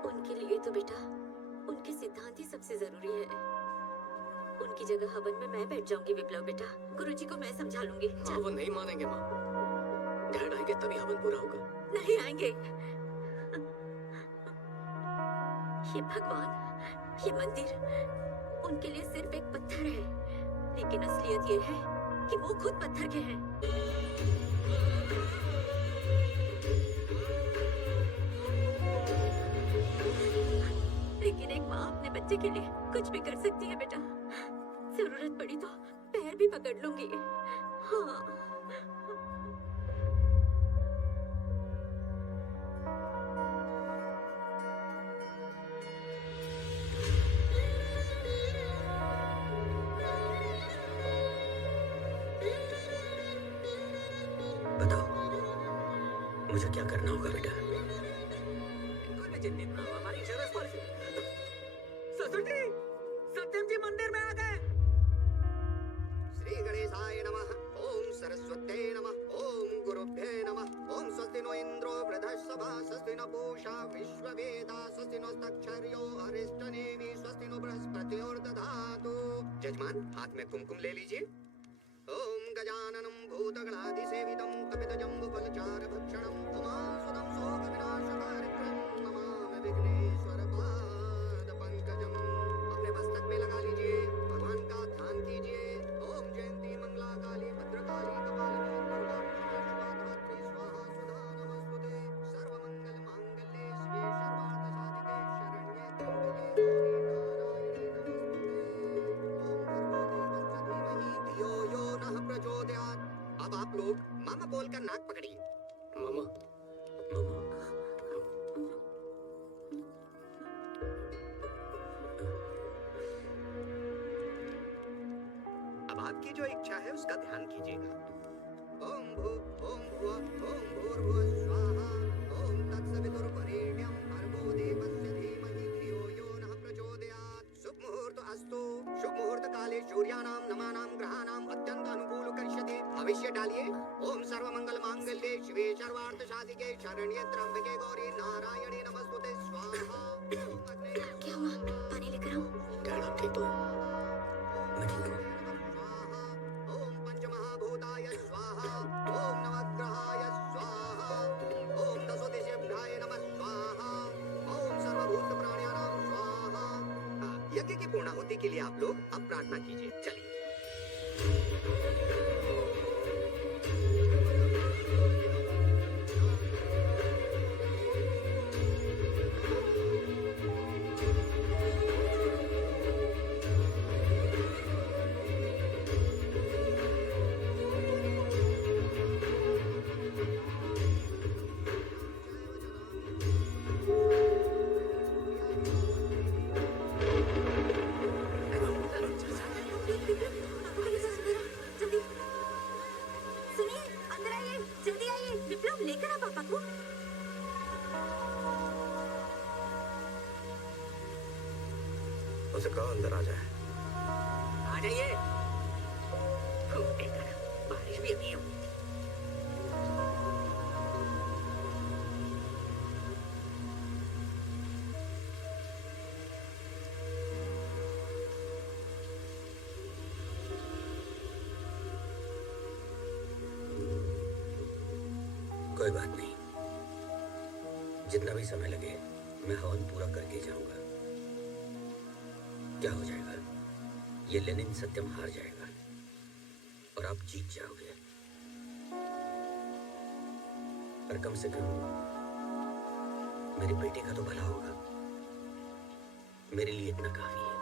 उनके लिए तो बेटा उनके सिद्धांत ही सबसे जरूरी है। उनकी जगह हवन में मैं बैठ जाऊंगी विप्लव बेटा। गुरुजी को मैं समझा लूंगी। माँ वो नहीं मानेंगे माँ। डैड आएंगे तभी हवन पूरा होगा। नहीं आएंगे। ये भगवान, ये मंदिर उनके लिए सिर्फ एक पत्थर है, लेकिन असलियत ये है कि वो खुद पत्थर के हैं। लेकिन एक माँ अपने बच्चे के लिए कुछ भी कर सकती है बेटा। जरूरत पड़ी तो पैर भी पकड़ लूंगी। हाँ। बताओ मुझे क्या करना होगा बेटा? हमारी ससुर जी, सत्यम जी मंदिर में आ गए। श्री गणेशाय नमः। ओम सरस्वत्यै नमः। ओम गुरुभ्ये नमः। ओम स्वस्ति नो इंद्रो वृद्धश्रवा स्वस्ति न पूषा विश्ववेदा स्वस्ति नस्तक्षर्यो अरिष्टनेमि स्वस्ति नो बृहस्पतिर्दधातु। जजमान हाथ में कुमकुम ले लीजिए। ओम गजाननं भूतगणाधिसेवितं कपितजम्बुफलचारभक्षणं उमासुतं शोकविनाशकारित्रं नमामि विघ्नेश्वरपादपङ्कजम्। अपने मस्तक में लगा लीजिए, भगवान का ध्यान कीजिए। ओम जयंती मंगला काली भद्रकाली कपालिनी दुर्गा क्षमा शिवा धात्री स्वाहा सुधा नमस्तुते। सर्वमंगल मांगल्ये शिवे सर्वार्थ साधिके शरण्ये त्र्यंबके गौरी नारायणी नमस्तुते। ओम भर्गो देवस्य धीमहि धियो यो नः प्रचोदयात्। अब आप लोग मामा बोलकर नाक पकड़िए। मामा, अब आपकी जो इच्छा है उसका ध्यान कीजिएगा। ओम भू ओम भुव ओम भूर्भुवः स्वाहा। ओम तत्सवितुर्वरेण्यं भर्गो देवस्य धीमहि धियो यो नः प्रचोदयात्। शुभ मुहूर्त अस्तु। शुभ मुहूर्त काले सूर्यानां नमानां ग्रहाणां अत्यंत अनुकूल करिष्यते। भविष्य डालिए। ओम सर्वमंगल मांगल्ये शिवे सर्वार्थ साधिके शरण्ये त्र्यंबके गौरी नारायणी नमस्तुते स्वाहा। ओम अग्ने क्या हुआ? पानी लेकर आऊं? डैड आप ठीक तो हैं? मैं ठीक हूँ। ओम पंचमहाभूताय स्वाहा। ओम नवग्रहाय स्वाहा। ओम दशोदिशेभ्याय नमः स्वाहा। ओम सर्वभूत प्राण्यानां स्वाहा। यज्ञ की पूर्णाहुति के लिए आप लोग अब प्रार्थना कीजिए। चलिए। जल्दी सुनिए, अंदर आइए, जल्दी आइए। विप्लव लेकर आ पापा को। उसे कहो अंदर आ जाए। आ जाइए। बारिश भी अभी होगी। कोई बात नहीं, जितना भी समय लगे मैं हवन पूरा करके जाऊंगा। क्या हो जाएगा, ये लेनिन सत्यम हार जाएगा और आप जीत जाओगे। पर कम से कम मेरे बेटे का तो भला होगा। मेरे लिए इतना काफी है।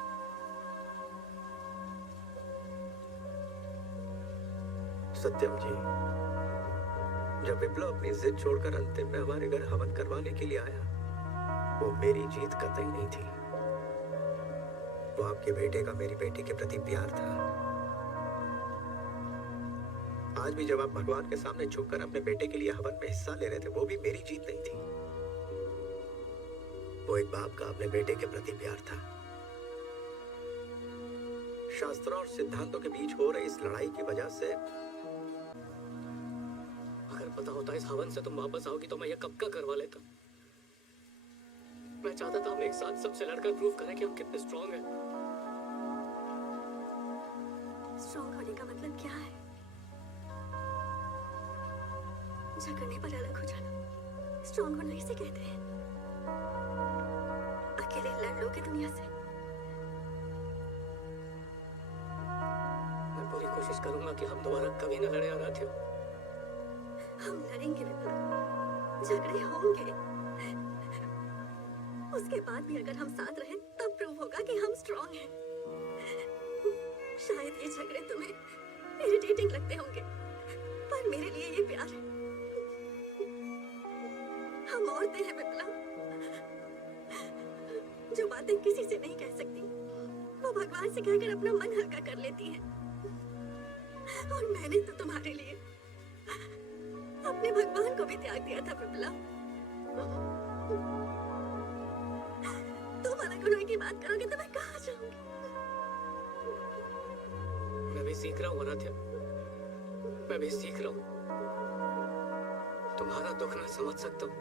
सत्यम जी, जब विप्लव अपनी जिद छोड़कर अंतिम में हमारे घर हवन करवाने के लिए आया, वो मेरी जीत कतई नहीं थी। वो आपके बेटे का मेरी बेटी के प्रति प्यार था। आज भी जब आप भगवान के सामने झुककर अपने बेटे के लिए हवन में हिस्सा ले रहे थे, वो भी मेरी जीत नहीं थी। वो एक बाप का अपने बेटे के प्रति प्यार था। शास्त्रों और सिद्धांतों के बीच हो रही इस लड़ाई की वजह से अगर पता होता इस हवन से तुम वापस आओगी तो मैं ये कब का करवा लेता। मैं चाहता था हम एक साथ सबसे लड़कर प्रूव करें कि हम कितने स्ट्रांग हैं। स्ट्रॉन्ग होने का मतलब क्या है? झगड़ने पर अलग हो जाना स्ट्रॉन्ग होना इसे कहते हैं। अकेले लड़ लोगे दुनिया से? मैं पूरी कोशिश करूंगा कि हम दोबारा कभी न लड़े आराध्या। हम लड़ेंगे विप्लव, झगड़े होंगे। उसके बाद भी अगर हम साथ रहें तब प्रूव होगा कि हम स्ट्रॉन्ग हैं। शायद ये झगड़े तुम्हें इरिटेटिंग लगते होंगे, पर मेरे लिए ये प्यार है। हम औरतें हैं विप्लव, जो बातें किसी से नहीं कह सकती वो भगवान से कहकर अपना मन हल्का कर लेती हैं। और मैंने तो तुम्हारे लिए अपने भगवान को भी त्याग दिया था विप्लव। तुम अलग होने की बात करोगे तो मैं कहाँ जाऊंगी? मैं भी सीख रहा हूँ आराध्या, मैं भी सीख रहा हूँ। तुम्हारा दुख ना समझ सकता हूँ।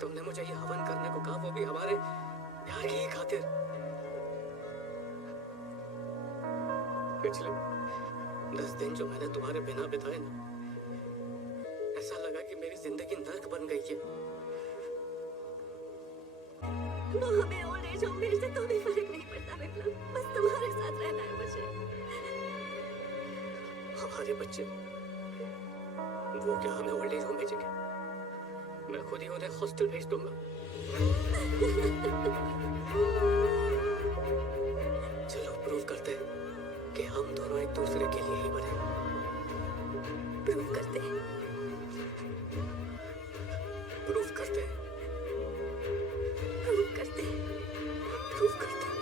तुमने मुझे ये हवन करने को कहा, वो भी हमारे प्यार की ही खातिर। पिछले 10 दिन जो मैंने तुम्हारे बिना बिताए ना, ऐसा लगा कि मेरी जिंदगी नर्क बन गई है। वो हमें ओल्ड एज होम भेज दे तो भी फर्क नहीं पड़ता विप्लव, बस तुम्हारे साथ रहना है मुझे। हमारे बच्चे, वो क्या हमें ओल्ड एज होम भेजेंगे? मैं खुद ही उन्हें हॉस्टल भेज दूंगा। चलो प्रूव करते हैं कि हम दोनों एक दूसरे के लिए ही बने। प्रूव करते हैं, प्रूव करते हैं, प्रूव करते हैं, प्रूव करते हैं।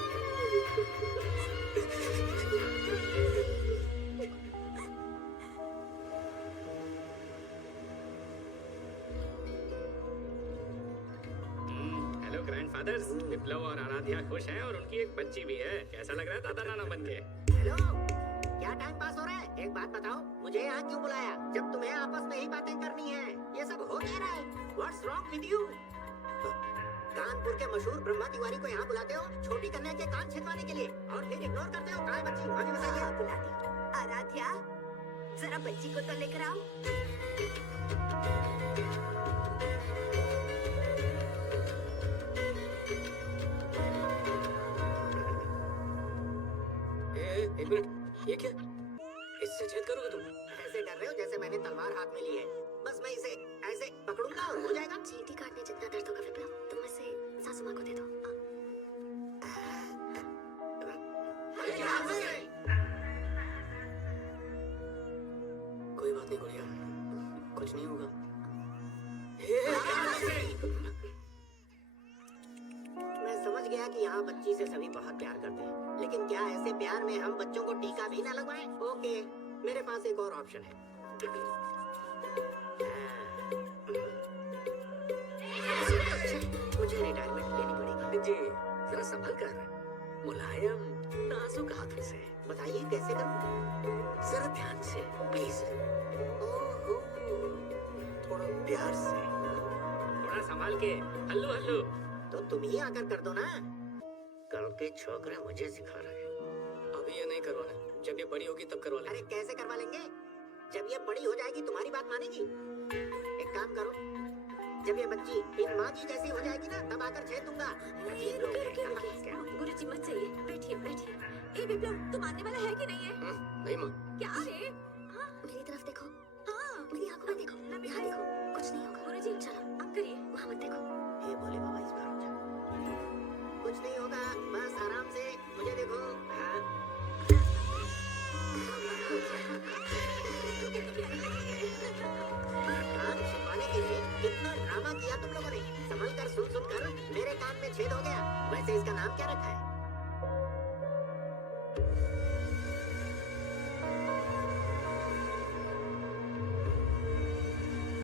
हेलो ग्रैंडफादर्स, विप्लव और आराध्या खुश हैं और उनकी एक बच्ची भी है। कैसा लग रहा है दादा नाना बनके? हेलो, क्या टाइम पास हो रहा है? एक बात बताओ, मुझे यहाँ क्यों बुलाया जब तुम्हें आपस में ही बातें करनी है? ये सब हो क्या रहा है? What's wrong with you? Kanpur के मशहूर ब्रह्मा तिवारी को यहाँ बुलाते हो छोटी कन्या के कान छिदवाने के लिए, और फिर इग्नोर करते हो। कहाँ है बच्ची? अभी बताइए। बुला दी। आराध्या, जरा बच्ची को तो लेकर आओ। एक मिनट, ये क्या? इससे छेद करोगे तुम? ऐसे कर रहे हो जैसे मैंने तलवार हाथ में ली है। बस मैं इसे ऐसे पकड़ूंगा और हो जाएगा। चींटी काटने जितना दर्द होगा विप्लव, तुम इसे सासू माँ को दे दो। कोई बात नहीं गुड़िया, कुछ नहीं होगा। मैं समझ गया कि यहाँ बच्ची से सभी बहुत प्यार करते हैं, लेकिन क्या ऐसे प्यार में हम बच्चों को टीका भी ना लगवाएं? ओके, मेरे पास एक और ऑप्शन है। मुझे रिटायरमेंट लेनी पड़ेगी। जी जरा संभल कर, मुलायम नाजुक हाथों से। बताइए कैसे करूं? जरा ध्यान से प्लीज। ओहो, थोड़ा प्यार से, थोड़ा संभाल के। हल्लू हल्लू तो तुम ही आकर कर दो ना। कल के छोकरे मुझे सिखा रहे हैं। अभी ये नहीं करवाना, जब ये बड़ी होगी तब करवा अरे लेंगे। कैसे करवा लेंगे? जब ये बड़ी हो जाएगी तुम्हारी बात मानेगी? एक काम करो, जब ये बच्ची इन माँ की जैसी हो जाएगी ना, तब आकर छेद दूंगा। गुरुजी मत चाहिए, बैठिए बैठिए। ए विप्लव, तुम आने वाला है कि नहीं है? नहीं माँ। क्या रे? हाँ, मेरी तरफ देखो। हाँ, मेरी आंखों में देखो। यहाँ देखो, कुछ नहीं होगा। गुरुजी चलो, आप करिए, वहाँ मत देखो। हे भोले बाबा, इस बार हो जा। कुछ नहीं होगा, बस आराम से मुझे देखो। हाँ। कान छिपाने के लिए कितना ड्रामा किया तुम लोगों ने। संभल कर सुन सुन कर मेरे कान में छेद हो गया। वैसे इसका नाम क्या रखा है?